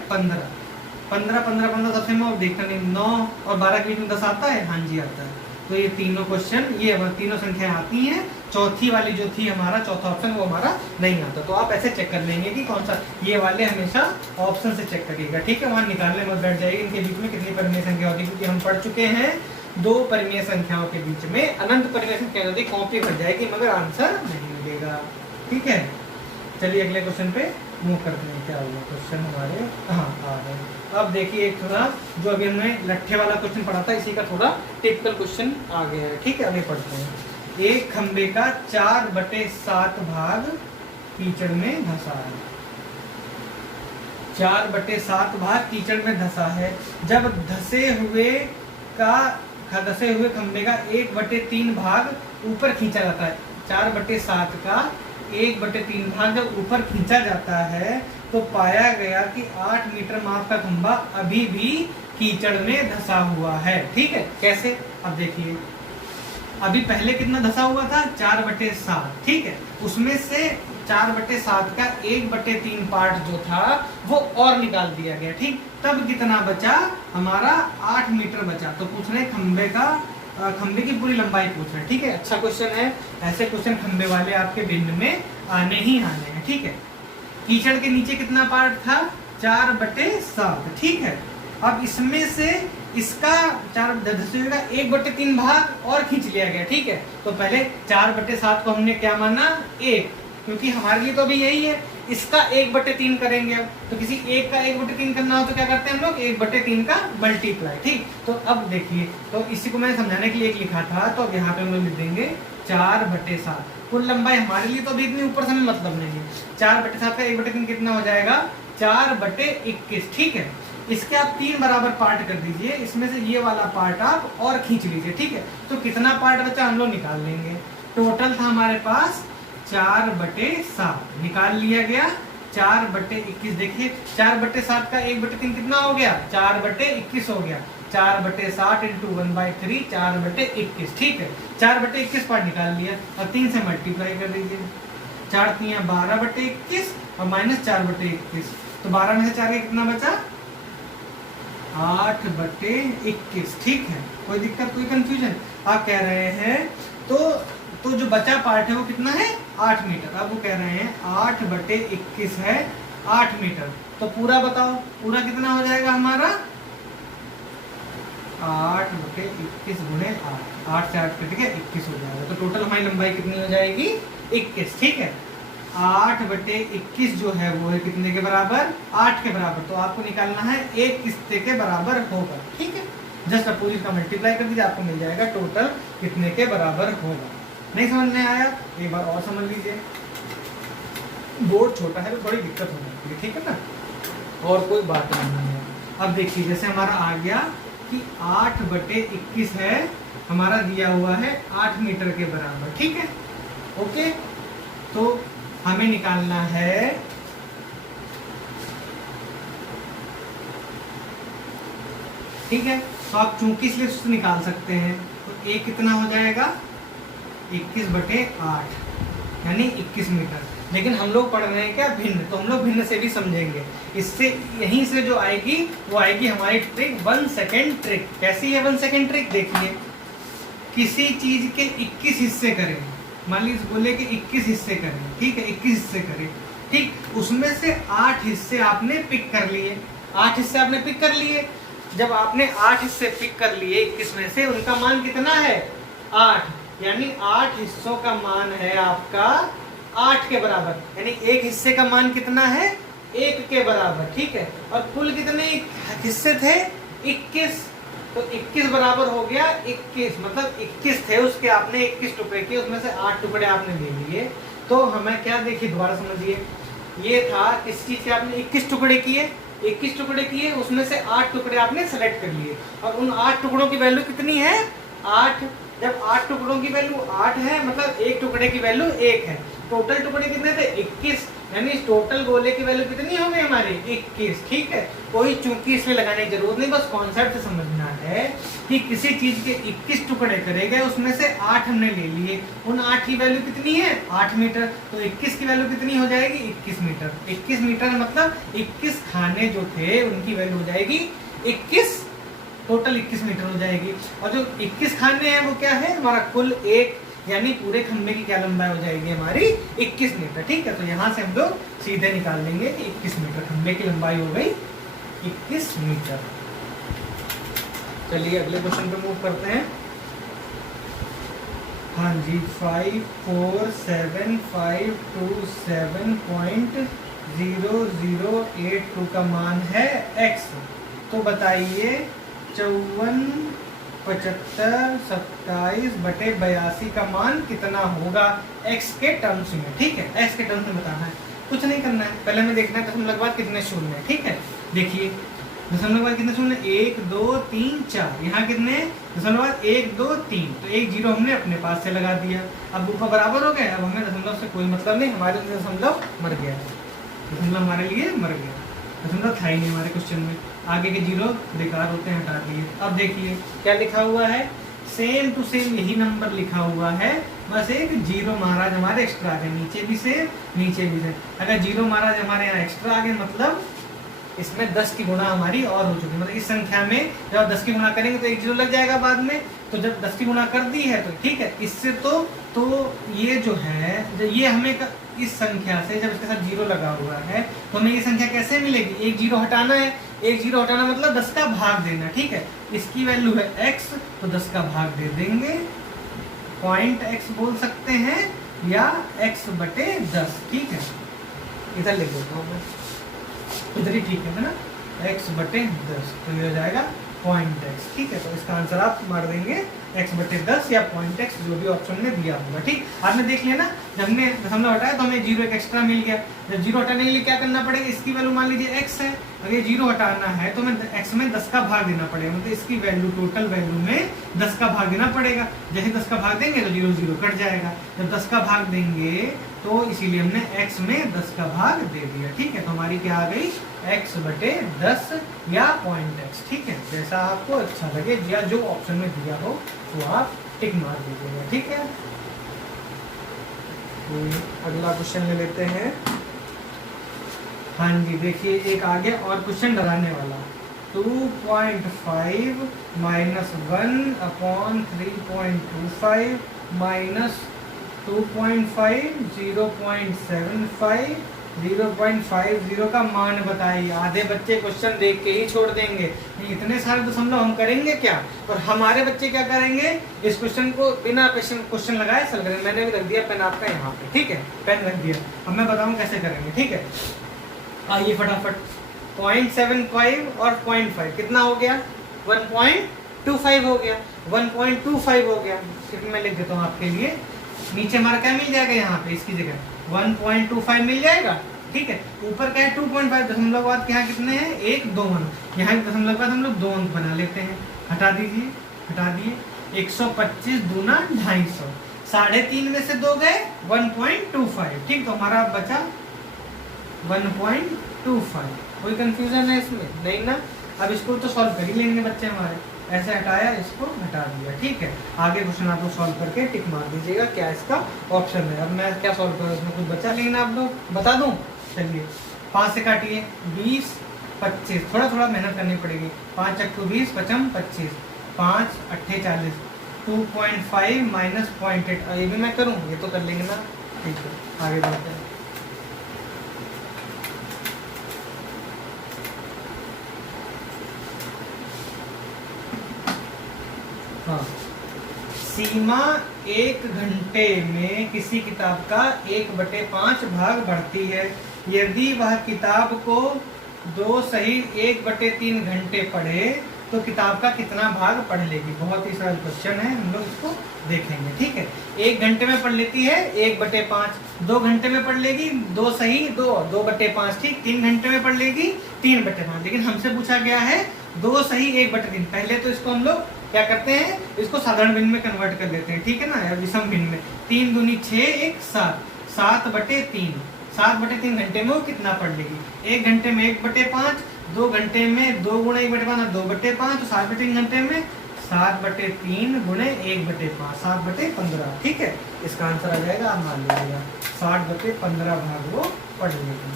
15 15 15 सबसे में और देखना नहीं, 9 और 12 के बीच में 10 आता है, हाँ जी आता है। तो ये तीनों क्वेश्चन, ये तीनों संख्या आती हैं, चौथी वाली जो थी हमारा चौथा ऑप्शन वो हमारा नहीं आता। तो आप ऐसे चेक कर लेंगे कि कौन सा, ये वाले हमेशा ऑप्शन से चेक करिएगा। ठीक है, वहां निकालने में बैठ जाइए इनके बीच में कितनी परिमेय संख्या होती है, क्योंकि हम पढ़ चुके हैं 2 परिमेय संख्याओं के बीच में अनंत परिमेय संख्या होती है, कॉपी भर जाएगी मगर आंसर नहीं मिलेगा। ठीक है, चलिए अगले क्वेश्चन पे मूव करते हैं। क्या हुआ क्वेश्चन हमारे, हाँ आ गए। अब देखिए एक थोड़ा जो अभी हमने लट्ठे वाला क्वेश्चन पढ़ा था, इसी का थोड़ा टिपिकल क्वेश्चन आ गया है। ठीक है, अभी पढ़ते हैं। एक खंबे का 4/7 भाग कीचड़ में धंसा है, 4/7 भाग कीचड़ में धंसा है। जब धसे हुए खंबे का 1/3 भाग ऊपर खींचा जाता है, 4/7 का 1/3 भाग जब ऊपर खींचा जाता है तो पाया गया कि 8 मीटर माप का खंबा अभी भी कीचड़ में धंसा हुआ है। ठीक है, कैसे, अब देखिए अभी पहले कितना धंसा हुआ था, 4/7। ठीक है, उसमें से 4/7 का 1/3 पार्ट जो था वो और निकाल दिया गया। ठीक, तब कितना बचा, हमारा 8 मीटर बचा। तो पूछ रहे खंबे की पूरी लंबाई पूछ रहे हैं। ठीक है, अच्छा क्वेश्चन है, ऐसे क्वेश्चन खंबे वाले आपके भिन्न में आने ही आने हैं। ठीक है, कीचड़ के नीचे कितना पार्ट था, 4/7। ठीक है, अब इसमें से इसका 1/3 भाग और खींच लिया गया। ठीक है, तो पहले 4/7 को हमने क्या माना, 1, क्योंकि हमारे लिए तो अभी यही है। इसका 1/3 करेंगे अब, तो किसी एक का 1/3 करना हो तो क्या करते हैं हम लोग, 1/3 का मल्टीप्लाई। ठीक, तो अब देखिए, तो इसी को मैंने समझाने के लिए एक लिखा था, तो अब यहाँ पे हम लोग लिख देंगे 4/7। कुल लंबाई हमारे लिए तो अभी इतनी ऊपर से हमें मतलब नहीं है। 4/7 का 1/3 कितना हो जाएगा, 4/21। ठीक है, इसके आप 3 बराबर पार्ट कर दीजिए, इसमें से ये वाला पार्ट आप और खींच लीजिए। ठीक है, तो कितना पार्ट बचा हम लोग निकाल लेंगे। टोटल था हमारे पास 4/7, निकाल लिया गया 4/21। देखिए 4/7 का 1/3 कितना हो गया, 4/21 हो गया। 4/7 इंटू 1/3, 4/21। ठीक है, 4/21 पार्ट निकाल लिया और 3 से मल्टीप्लाई कर दीजिए। 4 तियां 12/21 और माइनस 4/21, तो 12 में से 4 का कितना बचा, 8/21। ठीक है, कोई दिक्कत, कोई कंफ्यूजन, आप कह रहे हैं तो जो बचा पार्ट है वो कितना है, 8 मीटर। अब वो कह रहे हैं 8/21 है 8 मीटर, तो पूरा बताओ, पूरा कितना हो जाएगा हमारा, 8/21 गुणे 8 से 8 कट के 21 हो जाएगा। तो टोटल हमारी लंबाई कितनी हो जाएगी, 21। ठीक है, 8/21 जो है वो है कितने के बराबर, 8 के बराबर। तो आपको निकालना है 1 कितने के बराबर होगा। ठीक है, जस्ट अपोजिट का मल्टीप्लाई कर दीजिए, आपको मिल जाएगा टोटल कितने के बराबर होगा। नहीं समझ में आया, एक बार और समझ लीजिए, बोर्ड छोटा है तो थोड़ी दिक्कत हो जाती है। ठीक है ना, और कोई बात नहीं है। अब देखिए जैसे हमारा आ गया कि 8/21 है, हमारा दिया हुआ है 8 मीटर के बराबर। ठीक है, ओके, तो हमें निकालना है ठीक है, तो आप 34 से निकाल सकते हैं, तो एक कितना हो जाएगा, 21/8 यानी 21 मीटर। लेकिन हम लोग पढ़ रहे हैं क्या, भिन्न, तो हम लोग भिन्न से भी समझेंगे। इससे यहीं से जो आएगी वो आएगी हमारी ट्रिक 1 सेकेंड ट्रिक। कैसी है 1 सेकेंड ट्रिक, देखिए किसी चीज के 21 हिस्से करें, मान लीजिए बोले कि 21 हिस्से करें, ठीक है, 21 हिस्से करें, ठीक, उसमें से 8 हिस्से आपने पिक कर लिए, 8 हिस्से आपने पिक कर लिए। जब आपने 8 हिस्से पिक कर लिए 21 में से, उनका मान कितना है 8, यानी 8 हिस्सों का मान है आपका 8 के बराबर, यानी एक हिस्से का मान कितना है 1 के बराबर, ठीक है। और कुल कितने हिस्से थे 21, तो 21 बराबर हो गया 21, मतलब 21 थे उसके, आपने 21 टुकड़े किए, उसमें से 8 टुकड़े आपने ले लिए। तो हमें क्या, देखिए दोबारा समझिए, ये था किस चीज के आपने 21 टुकड़े किए, 21 टुकड़े किए, उसमें से 8 टुकड़े आपने सेलेक्ट कर लिए, और उन 8 टुकड़ों की वैल्यू कितनी है 8। जब 8 टुकड़ों की वैल्यू 8 है, मतलब एक टुकड़े की वैल्यू 1 है, टोटल टुकड़े कितने थे 21, यानी टोटल गोले की वैल्यू कितनी हो गई हमारी 21, ठीक है। कोई चूंकि इसमें लगाने की जरूरत नहीं, बस कॉन्सेप्ट समझना है कि किसी चीज के 21 टुकड़े करे गए, उसमें से 8 हमने ले लिए, उन 8 की वैल्यू कितनी है 8 मीटर, तो 21 की वैल्यू कितनी हो जाएगी 21 मीटर। 21 मीटर मतलब 21 खाने जो थे उनकी वैल्यू हो जाएगी 21, टोटल 21 मीटर हो जाएगी। और जो 21 खाने हैं वो क्या है हमारा कुल एक, यानी पूरे खंबे की क्या लंबाई हो जाएगी हमारी 21 मीटर, ठीक है। तो यहाँ से हम लोग सीधे निकाल लेंगे कि 21 मीटर खंबे की लंबाई हो गई 21 मीटर। चलिए अगले क्वेश्चन पे मूव करते हैं। हाँ जी, 54752.0082 का मान है x। तो बताइए 54, 75, 27/82 का मान कितना होगा x के टर्म्स में, ठीक है। x के टर्म्स में बताना है, कुछ नहीं करना है, पहले हमें देखना है दशमलव के बाद कितने शून्य है, ठीक है। देखिए दशमलव के बाद कितने शून्य, 1 2 3 4, यहाँ कितने दशमलव के बाद 1 2 3, तो एक जीरो हमने अपने पास से लगा दिया। अब ऊपर बराबर हो गए, अब हमें दशमलव से कोई मतलब नहीं, हमारे लिए दशमलव मर गया, दशमलव हमारे लिए मर गया, दशमलव था ही नहीं हमारे क्वेश्चन में, आगे के जीरो बेकार होते हैं, हटा दिए। अब देखिए क्या लिखा हुआ है, सेम टू सेम यही नंबर लिखा हुआ है, बस एक जीरो महाराज हमारे एक्स्ट्रा आ गए, नीचे भी सेम नीचे भी सेम। अगर जीरो महाराज हमारे यहाँ एक्स्ट्रा आ गए मतलब इसमें 10 की गुणा हमारी और हो चुकी, मतलब इस संख्या में जब 10 की गुणा करेंगे तो एक जीरो लग जाएगा बाद में, तो जब 10 की गुणा कर दी है तो ठीक है। इससे तो ये जो है, ये हमें इस संख्या से जब इसके साथ जीरो लगा हुआ है तो हमें ये संख्या कैसे मिलेगी, एक जीरो हटाना है, एक जीरो हटाना मतलब 10 का भाग देना, ठीक है। इसकी वैल्यू है x, तो 10 का भाग दे देंगे, पॉइंट x बोल सकते हैं या x/10, ठीक है। इधर लिख देता हूँ मैं, इधर ही ठीक है ना, x/10, तो ये हो जाएगा पॉइंट x, ठीक है। तो इसका आंसर आप मार देंगे x/10 या पॉइंट x, जो भी ऑप्शन में दिया होगा, ठीक। आपने देख लिया ना, जब हमने दशमलव हटाया तो हमें जीरो एक एक्स्ट्रा मिल गया। जब जीरो हटाने के लिए क्या करना पड़ेगा, इसकी वैल्यू मान लीजिए x है, अगर ये जीरो हटाना है तो हमें x में 10 का भाग देना पड़ेगा, मतलब इसकी वैल्यू टोटल वैल्यू में 10 का भाग देना पड़ेगा। जैसे 10 का भाग देंगे तो जीरो जीरो कट जाएगा, जब 10 का भाग देंगे तो इसीलिए हमने x में 10 का भाग दे दिया, ठीक है। तो हमारी क्या आ गई x/10 या पॉइंट x, ठीक है। जैसा आपको अच्छा लगे या जो ऑप्शन में दिया हो तो आप टिक मार दीजिएगा, ठीक है। अगला क्वेश्चन ले लेते हैं। हाँ जी, देखिए एक आगे और क्वेश्चन डराने वाला, 2.5 -1/3.25 -2.5 0.75 0.50 का मान बताइए। आधे बच्चे क्वेश्चन देख के ही छोड़ देंगे, इतने सारे दशमलव हम करेंगे क्या, और हमारे बच्चे क्या करेंगे, इस क्वेश्चन को बिना क्वेश्चन लगाए सॉल्व करेंगे। मैंने भी रख दिया पेन आपका यहाँ पे, ठीक है, पेन रख दिया, अब मैं बताऊँ कैसे करेंगे, ठीक है। आइए फटाफट, 0.75 और 0.5 कितना हो गया, 1.25 हो गया, 1.25 हो गया, फिर मैं लिख देता हूँ आपके लिए, नीचे हमारा क्या मिल जाएगा, यहाँ पे इसकी जगह 1.25 मिल जाएगा, ठीक है। ऊपर क्या है 2.5, दशमलव के बाद यहाँ कितने हैं 1 2 अंक, यहाँ दशमलव के बाद हम लोग 2 अंक बना लेते हैं, हटा दीजिए, हटा दिए, 125 दूना 250, 3.5 में से 2 गए 1.25, ठीक। तो हमारा बचा 1.25, कोई कंफ्यूजन है इसमें, नहीं ना। अब इसको तो सॉल्व कर ही लेंगे बच्चे हमारे, ऐसे हटाया, इसको हटा दिया, ठीक है। आगे क्वेश्चन आप लोग सॉल्व करके टिक मार दीजिएगा क्या इसका ऑप्शन है। अब मैं क्या सॉल्व करूँ, इसमें कुछ बचा लेना, आप लोग बता दूं, चलिए 5 से काटिए, 20 25, थोड़ा थोड़ा मेहनत करनी पड़ेगी, 5 × 20 = 25, 5 × 8 = 40, 2.5 - 0.8, ये भी मैं करूँ, ये तो कर लेंगे ना, ठीक है। आगे बढ़ते हैं। हाँ, सीमा एक घंटे में किसी किताब का 1/5 भाग बढ़ती है, यदि वह किताब को 2 सही 1/3 घंटे पढ़े तो किताब का कितना भाग पढ़ लेगी। बहुत ही सरल क्वेश्चन है, हम लोग इसको देखेंगे। ठीक है, 1 घंटे में पढ़ लेती है 1/5, 2 घंटे में पढ़ लेगी 2 सही 2/5, ठीक, 3 घंटे में पढ़ लेगी 3/5। लेकिन हमसे पूछा गया है 2 सही 1/3। पहले तो इसको हम लोग क्या करते हैं, इसको साधारण भिन्न में कन्वर्ट कर लेते हैं, ठीक है ना, या विषम भिन्न में। 3 दूनी 6, 1 7, 7/3, 7/3 घंटे में वो कितना पढ़ लेगी। 1 घंटे में 1/5, 2 घंटे में 2 गुणा 1/5 2/5, तो 7/3 घंटे में 7/3 गुणे 1/5, 7/15। ठीक है, इसका आंसर आ जाएगा, आप मान लीजिएगा 60/15 भाग वो पढ़ लेगी।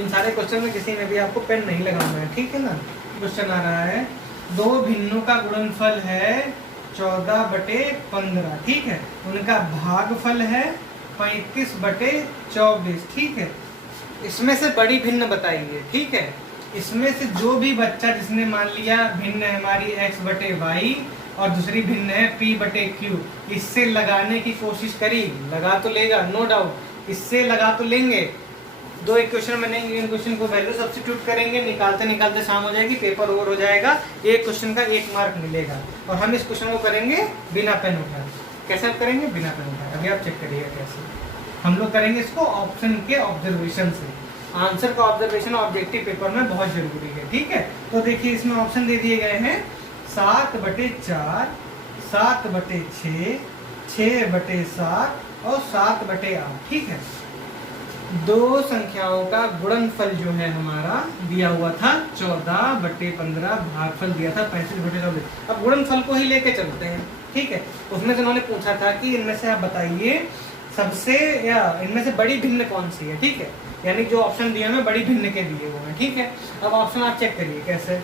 इन सारे क्वेश्चन में किसी में भी आपको पेन नहीं लगाना है, ठीक है ना। क्वेश्चन आ रहा है, 2 भिन्नों का गुणनफल है 14/15, ठीक है, उनका भागफल है 35/24, ठीक है। इसमें से बड़ी भिन्न बताइए, ठीक है। इसमें से जो भी बच्चा जिसने मान लिया भिन्न है हमारी x/y और दूसरी भिन्न है p/q, इससे लगाने की कोशिश करी, लगा तो लेगा नो डाउट, इससे लगा तो लेंगे। 2 इक्वेशन बनेंगे, इन क्वेश्चन को वैल्यू सब्स्टिट्यूट करेंगे, निकालते निकालते शाम हो जाएगी, पेपर ओवर हो जाएगा, एक क्वेश्चन का 1 मार्क मिलेगा। और हम इस क्वेश्चन को करेंगे बिना पेन उठाए। कैसे आप करेंगे? बिना पेन उठाए। अभी आप चेक करिएगा कैसे हम लोग करेंगे इसको, ऑप्शन के ऑब्जर्वेशन से। आंसर का ऑब्जर्वेशन ऑब्जेक्टिव पेपर में बहुत जरूरी है, ठीक है। तो देखिए इसमें ऑप्शन दे दिए गए हैं 7/4, 7/6, 6/7 और 7/8, ठीक है। 2 संख्याओं का गुणनफल जो है हमारा दिया हुआ था 14/15, भागफल दिया था 35/24। अब गुणनफल को ही लेके चलते हैं, ठीक है। उसमें से उन्होंने पूछा था कि इनमें से आप बताइए सबसे या इनमें से बड़ी भिन्न कौन सी है, ठीक है। यानी जो ऑप्शन दिए हैं बड़ी भिन्न के दिए हुए हैं, ठीक है। अब ऑप्शन आप चेक करिए कैसे,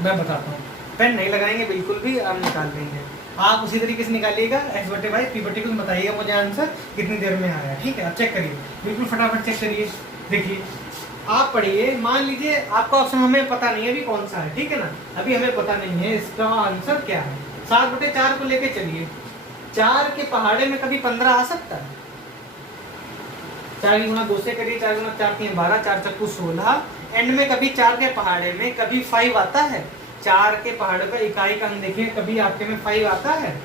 मैं बताता हूँ। पेन नहीं लगाएंगे बिल्कुल भी, आप निकाल देंगे। आप उसी तरीके से निकालिएगा x/y p/q, बताइएगा मुझे आंसर कितनी देर में आया, ठीक है। आप चेक करिए, बिल्कुल फटाफट चेक करिए। देखिए आप पढ़िए, मान लीजिए आपका ऑप्शन हमें पता नहीं है अभी कौन सा है, ठीक है ना, अभी हमें पता नहीं है इसका आंसर क्या है। 7/4 को लेके चलिए, 4 के पहाड़े में कभी 15 आ सकता है। 4 गुणा 2 से करिए, 4 गुणा 4 3 12, 4 चक्कू 16, एंड में कभी 4 के पहाड़े में कभी 5 आता है। 4 के पहाड़े पर इकाई का हम देखिए, कभी आपके में 5 आता है?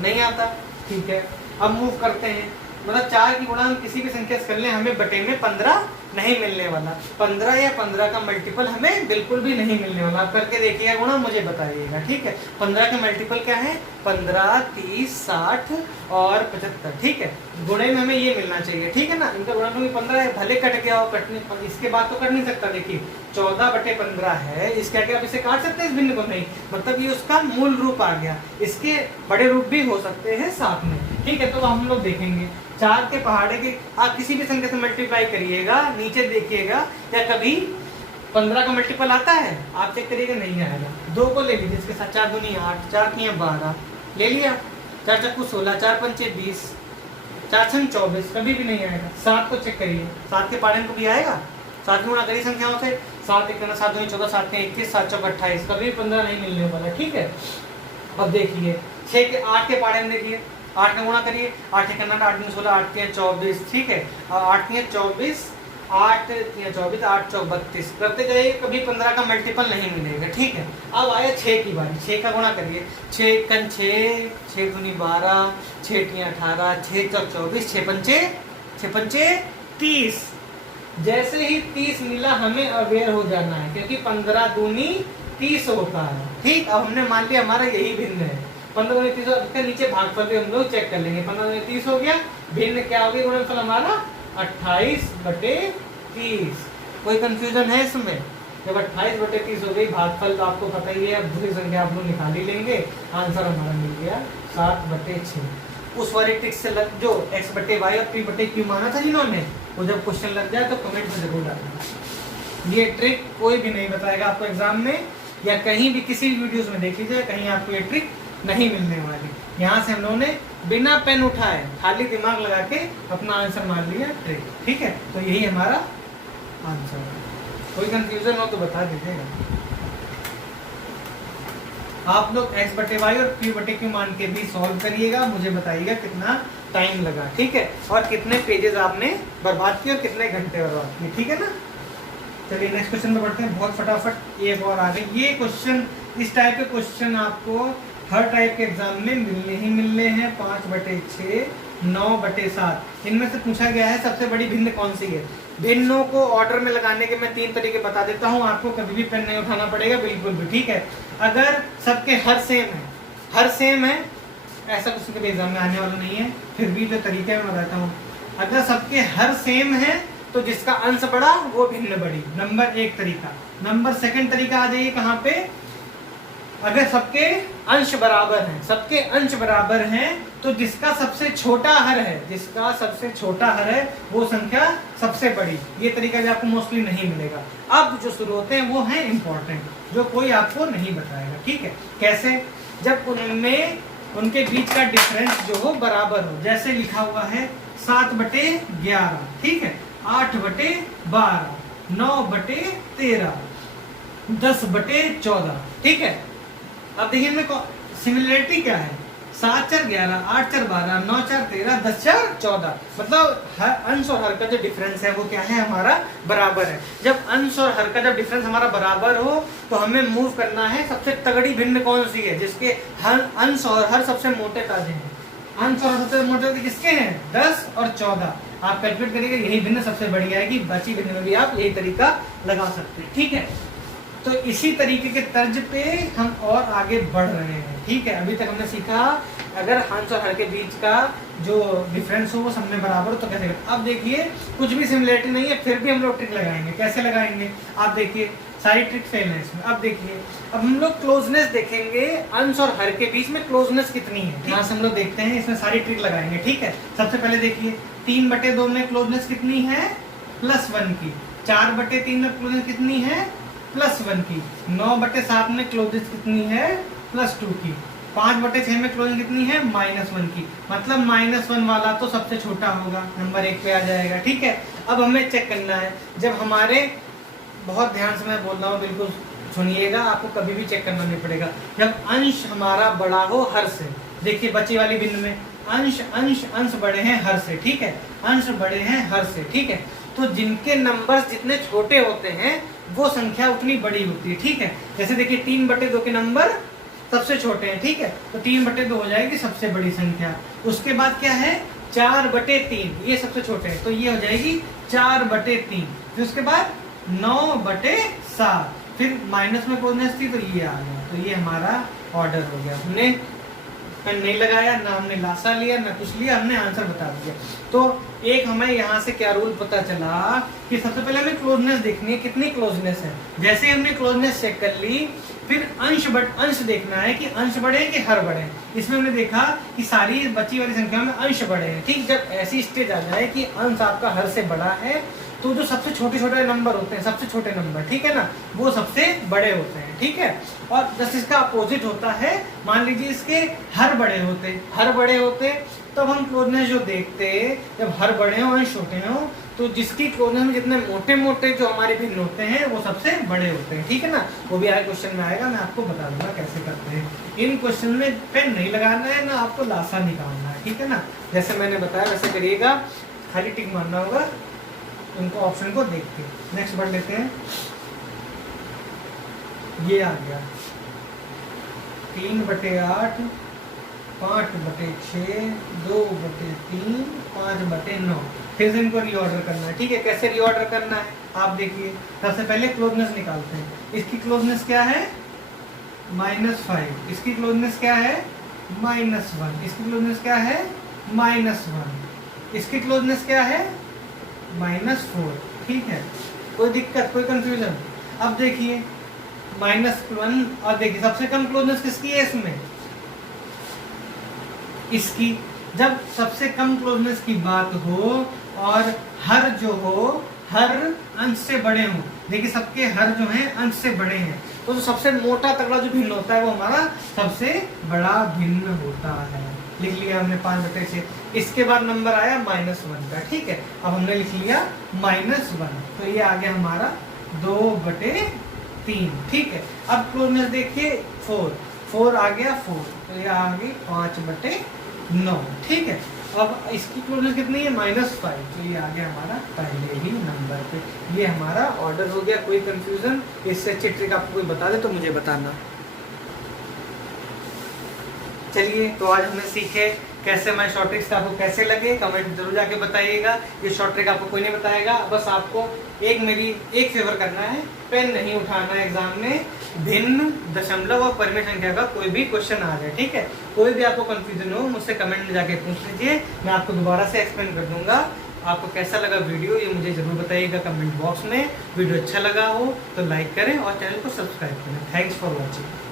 नहीं आता, ठीक है। अब मूव करते हैं, मतलब 4 की गुणा हम किसी भी संख्या से कर लें, हमें बटे में 15 नहीं मिलने वाला। 15 या 15 का मल्टीपल हमें बिल्कुल भी नहीं मिलने वाला। आप करके देखिएगा गुणा, मुझे बताइएगा, ठीक है। 15 का मल्टीपल क्या है? 15, 30, 60 और 75, ठीक है। गुणे में हमें ये मिलना चाहिए, ठीक है ना। इनका गुणा में 15 है, भले कट गया हो, कटने इसके बाद तो कट नहीं सकता। देखिए 14/15 है, इसके आगे आप इसे काट सकते हैं, इस भिन्न को नहीं, मतलब ये उसका मूल रूप आ गया। इसके बड़े रूप भी हो सकते हैं साथ में, ठीक है। तो हम लोग देखेंगे 4 के पहाड़े के आप किसी भी संख्या से मल्टीप्लाई करिएगा, नीचे देखिएगा, या कभी 15 का मल्टीपल आता है? आप चेक करिएगा, नहीं आएगा। 2 को ले लीजिए, इसके साथ 4 दूनी 8, 4 3 12 ले लिया, 4 चक्कू 16, 4 पंचे 20, 4 छन 24, कभी भी नहीं आएगा। 7 को चेक करिए, 7 के पहाड़े में कभी आएगा? 7 गुणा करिए संख्याओं से, 7 1 7 2 14, 7 3 21, 7 चौक 28, कभी 15 नहीं मिलने वाला, ठीक है। अब देखिए 6 के 8 के पहाड़े में देखिए, 8 का गुणा करिए, 8 1 8 8 16, 8 3 24, ठीक है। 8 3 24, 8 3 24, 8 चौक 32, करते जाइए, कभी 15 का मल्टीपल नहीं मिलेगा, ठीक है। अब आया 6 की बारी, 6 का गुणा करिए, 6 1 6, 6 दूनी 12, 6 3 18, 6 चौक 24, 6 पंचे 30। जैसे ही 30 मिला हमें अवेयर हो जाना है, क्योंकि 15 दूनी 30 होता है, ठीक। अब हमने मान लिया हमारा यही भिन्न है, 15 दूनी 30, इसके नीचे भागफल भी हम लोग चेक कर लेंगे। 15 दूनी 30 हो गया, भिन्न क्या हो गया गुणनफल हमारा 28/30। कोई कंफ्यूजन है इसमें? जब 28/30 हो गई, भागफल तो आपको पता ही है, अब दूसरी संख्या आप लोग निकाल ही लेंगे, आंसर हमारा मिल गया 7/6। उस वाली ट्रिक से लग, जो x/y और p/q माना था जिन्होंने, वो जब क्वेश्चन लग जाए तो कमेंट में जरूर डालना। ये ट्रिक कोई भी नहीं बताएगा आपको एग्जाम में, या कहीं भी किसी भी वीडियोस में देख लीजिए, कहीं आपको ये ट्रिक नहीं मिलने वाली। यहाँ से हम लोगों ने बिना पेन उठाए खाली दिमाग लगा के अपना आंसर मान लिया ट्रिक, ठीक है। तो यही हमारा आंसर है। कोई कंफ्यूजन हो तो बता दीजिएगा। आप लोग x बटे वाई और p बटे q मान के भी सॉल्व करिएगा, मुझे बताइएगा कितना टाइम लगा, ठीक है, और कितने पेजेस आपने बर्बाद किए और कितने घंटे बर्बाद किए, ठीक है ना। चलिए नेक्स्ट क्वेश्चन में बढ़ते हैं, बहुत फटाफट एक और आ गई। ये क्वेश्चन, इस टाइप के क्वेश्चन आपको हर टाइप के एग्जाम में मिलने ही मिलने हैं। 5/6, 9/7 इनमें से पूछा गया है सबसे बड़ी भिन्न कौन सी है। भिन्नों को ऑर्डर में लगाने के मैं 3 तरीके बता देता हूँ, आपको कभी भी पेन नहीं उठाना पड़ेगा, बिल्कुल भी, ठीक है। अगर सबके हर सेम है, हर सेम है, ऐसा कुछ कभी एग्जाम में आने वाला नहीं है, फिर भी जो तरीके मैं बताता हूँ, अगर सबके हर सेम है तो जिसका अंश बड़ा वो भिन्न बड़ी, नंबर 1 तरीका। नंबर 2 तरीका आ जाइए कहाँ पे, अगर सबके अंश बराबर हैं, सबके अंश बराबर हैं तो जिसका सबसे छोटा हर है, जिसका सबसे छोटा हर है वो संख्या सबसे बड़ी। ये तरीका भी आपको मोस्टली नहीं मिलेगा। अब जो शुरू होते हैं वो हैं इंपॉर्टेंट, जो कोई आपको नहीं बताएगा, ठीक है। कैसे, जब उनमें उनके बीच का डिफरेंस जो हो बराबर हो, जैसे लिखा हुआ है 7/11, ठीक है, 8/12, 9/13, 10/14, ठीक है। अब देखिए इनमें सिमिलरिटी क्या है, 7×4=11, 8×4=12, 9×4=13, 10×4=14, मतलब हर अंश और हर का जो डिफरेंस है वो क्या है, हमारा बराबर है। जब अंश और हर का जब डिफरेंस हमारा बराबर हो तो हमें मूव करना है सबसे तगड़ी भिन्न कौन सी है, जिसके हर अंश और हर सबसे मोटे ताजे हैं। अंश और सबसे मोटे किसके हैं, 10 और 14। आप कैलकुलेट करिएगा, यही भिन्न सबसे बड़ी आएगी, बची भिन्न में भी आप यही तरीका लगा सकते हैं, ठीक है। तो इसी तरीके के तर्ज पे हम और आगे बढ़ रहे हैं, ठीक है। अभी तक हमने सीखा अगर अंश और हर के बीच का जो डिफरेंस हो वो सब में बराबर हो तो कैसे करते। अब देखिए कुछ भी सिमिलरिटी नहीं है, फिर भी हम लोग ट्रिक लगाएंगे। कैसे लगाएंगे, आप देखिए सारी ट्रिक फेल है इसमें। अब देखिए, अब हम लोग क्लोजनेस देखेंगे, अंश और हर के बीच में क्लोजनेस कितनी है, यहाँ से हम लोग देखते हैं, इसमें सारी ट्रिक लगाएंगे, ठीक है। सबसे पहले देखिए 3/2 में क्लोजनेस कितनी है, +1 की। 4/3 में क्लोजनेस कितनी है, +1 की। 9/7 में क्लोजनेस कितनी है, +2 की। 5/6 में क्लोजनेस कितनी है, -1 की। मतलब -1 वाला तो सबसे छोटा होगा, नंबर 1 पे आ जाएगा, ठीक है। अब हमें चेक करना है, जब हमारे, बहुत ध्यान से मैं बोल रहा हूँ, बिल्कुल सुनिएगा, आपको कभी भी चेक करना नहीं पड़ेगा। जब अंश हमारा बड़ा हो हर से, देखिए बची वाली भिन्न में अंश अंश अंश बड़े हैं हर से, ठीक है, अंश बड़े हैं हर से, ठीक है। तो जिनके नंबर्स जितने छोटे होते हैं वो संख्या उतनी बड़ी होती है, ठीक है। जैसे देखिए 3/2 के नंबर सबसे छोटे हैं, ठीक है, तो 3/2 हो जाएगी सबसे बड़ी संख्या। उसके बाद क्या है, 4/3, ये सबसे छोटे हैं, तो ये हो जाएगी 4/3। फिर उसके बाद 9/7, फिर माइनस में क्लोजनेस थी तो ये आ गया, तो ये हमारा ऑर्डर हो गया। हमने पेन नहीं लगाया, ना हमने लासा लिया, ना कुछ लिया, हमने आंसर बता दिया। तो एक हमें यहाँ से क्या रूल पता चला कि सबसे पहले हमें क्लोजनेस देखनी है, कितनी क्लोजनेस है। जैसे हमने क्लोजनेस चेक कर ली, फिर अंश देखना है कि अंश बड़े हैं कि हर बड़े हैं। इसमें हमने देखा कि सारी बची वाली संख्या में अंश बड़े हैं, ठीक। जब ऐसी स्टेज आ जाए कि अंश आपका हर से बड़ा है तो जो सबसे छोटे छोटे नंबर होते हैं, सबसे छोटे नंबर, ठीक है ना, वो सबसे बड़े होते हैं, ठीक है। और जैसे इसका अपोजिट होता है, मान लीजिए इसके हर बड़े होते तब हम क्लोजनेस जो देखते, जब हर बड़े हो अंश छोटे हो, तो जिसकी क्लोजनेस में जितने मोटे मोटे जो हमारे भिन्न होते हैं वो सबसे बड़े होते हैं, ठीक है ना। वो भी आगे क्वेश्चन में आएगा, मैं आपको बता दूंगा कैसे करते हैं। इन क्वेश्चन में पेन नहीं लगाना है, ना आपको लासा निकालना है, ठीक है ना। जैसे मैंने बताया वैसे करिएगा, खाली टिक मारना होगा उनको, ऑप्शन को देख के। नेक्स्ट बढ़ लेते हैं, ये आ गया 3/8, 5/6, 2/3, 5/9। फिर से इनको रीऑर्डर करना है, ठीक है। कैसे रीऑर्डर करना है आप देखिए, सबसे पहले क्लोजनेस निकालते हैं। इसकी क्लोजनेस क्या है, -5। इसकी क्लोजनेस क्या है, -1। इसकी क्लोजनेस क्या है, -1। इसकी क्लोजनेस क्या है, -4, ठीक है। कोई दिक्कत, कोई कंफ्यूजन। अब देखिए -1, और देखिए सबसे कम क्लोजनेस किसकी है इसमें, इसकी। जब सबसे कम क्लोजनेस की बात हो और हर जो हो, हर अंश से बड़े हो, देखिए सबके हर जो हैं अंश से बड़े हैं, तो जो सबसे मोटा तगड़ा जो भिन्न होता है वो हमारा सबसे बड़ा भिन्न होता है। लिख लिया हमने 5/6। इसके बाद नंबर आया -1 का, ठीक है। अब हमने लिख लिया -1, तो ये आ गया हमारा 2/3, ठीक है। अब क्लोजनेस देखिए 4 4 आ गया 4, तो ये आ गई 5/9। ठीक है, अब इसकी प्रोडक्ट कितनी है -5, तो ये आ गया हमारा पहले ही नंबर पे। ये हमारा ऑर्डर हो गया। कोई कंफ्यूजन, इससे अच्छी ट्रिक आपको कोई बता दे तो मुझे बताना। चलिए, तो आज हमने सीखे कैसे मैं शॉर्ट ट्रिक्स आपको कैसे लगे, कमेंट जरूर जाके बताइएगा। ये शॉर्ट ट्रिक आपको कोई नहीं बताएगा, बस आपको एक फेवर करना है, पेन नहीं उठाना है एग्जाम में, भिन्न, दशमलव और परिमेय संख्या का कोई भी क्वेश्चन आ जाए। ठीक है, कोई भी आपको कंफ्यूजन हो मुझसे कमेंट में जाके पूछ लीजिए, मैं आपको दोबारा से एक्सप्लेन कर दूंगा। आपको कैसा लगा वीडियो ये मुझे जरूर बताइएगा कमेंट बॉक्स में। वीडियो अच्छा लगा हो तो लाइक करें और चैनल को सब्सक्राइब करें। Thanks for watching.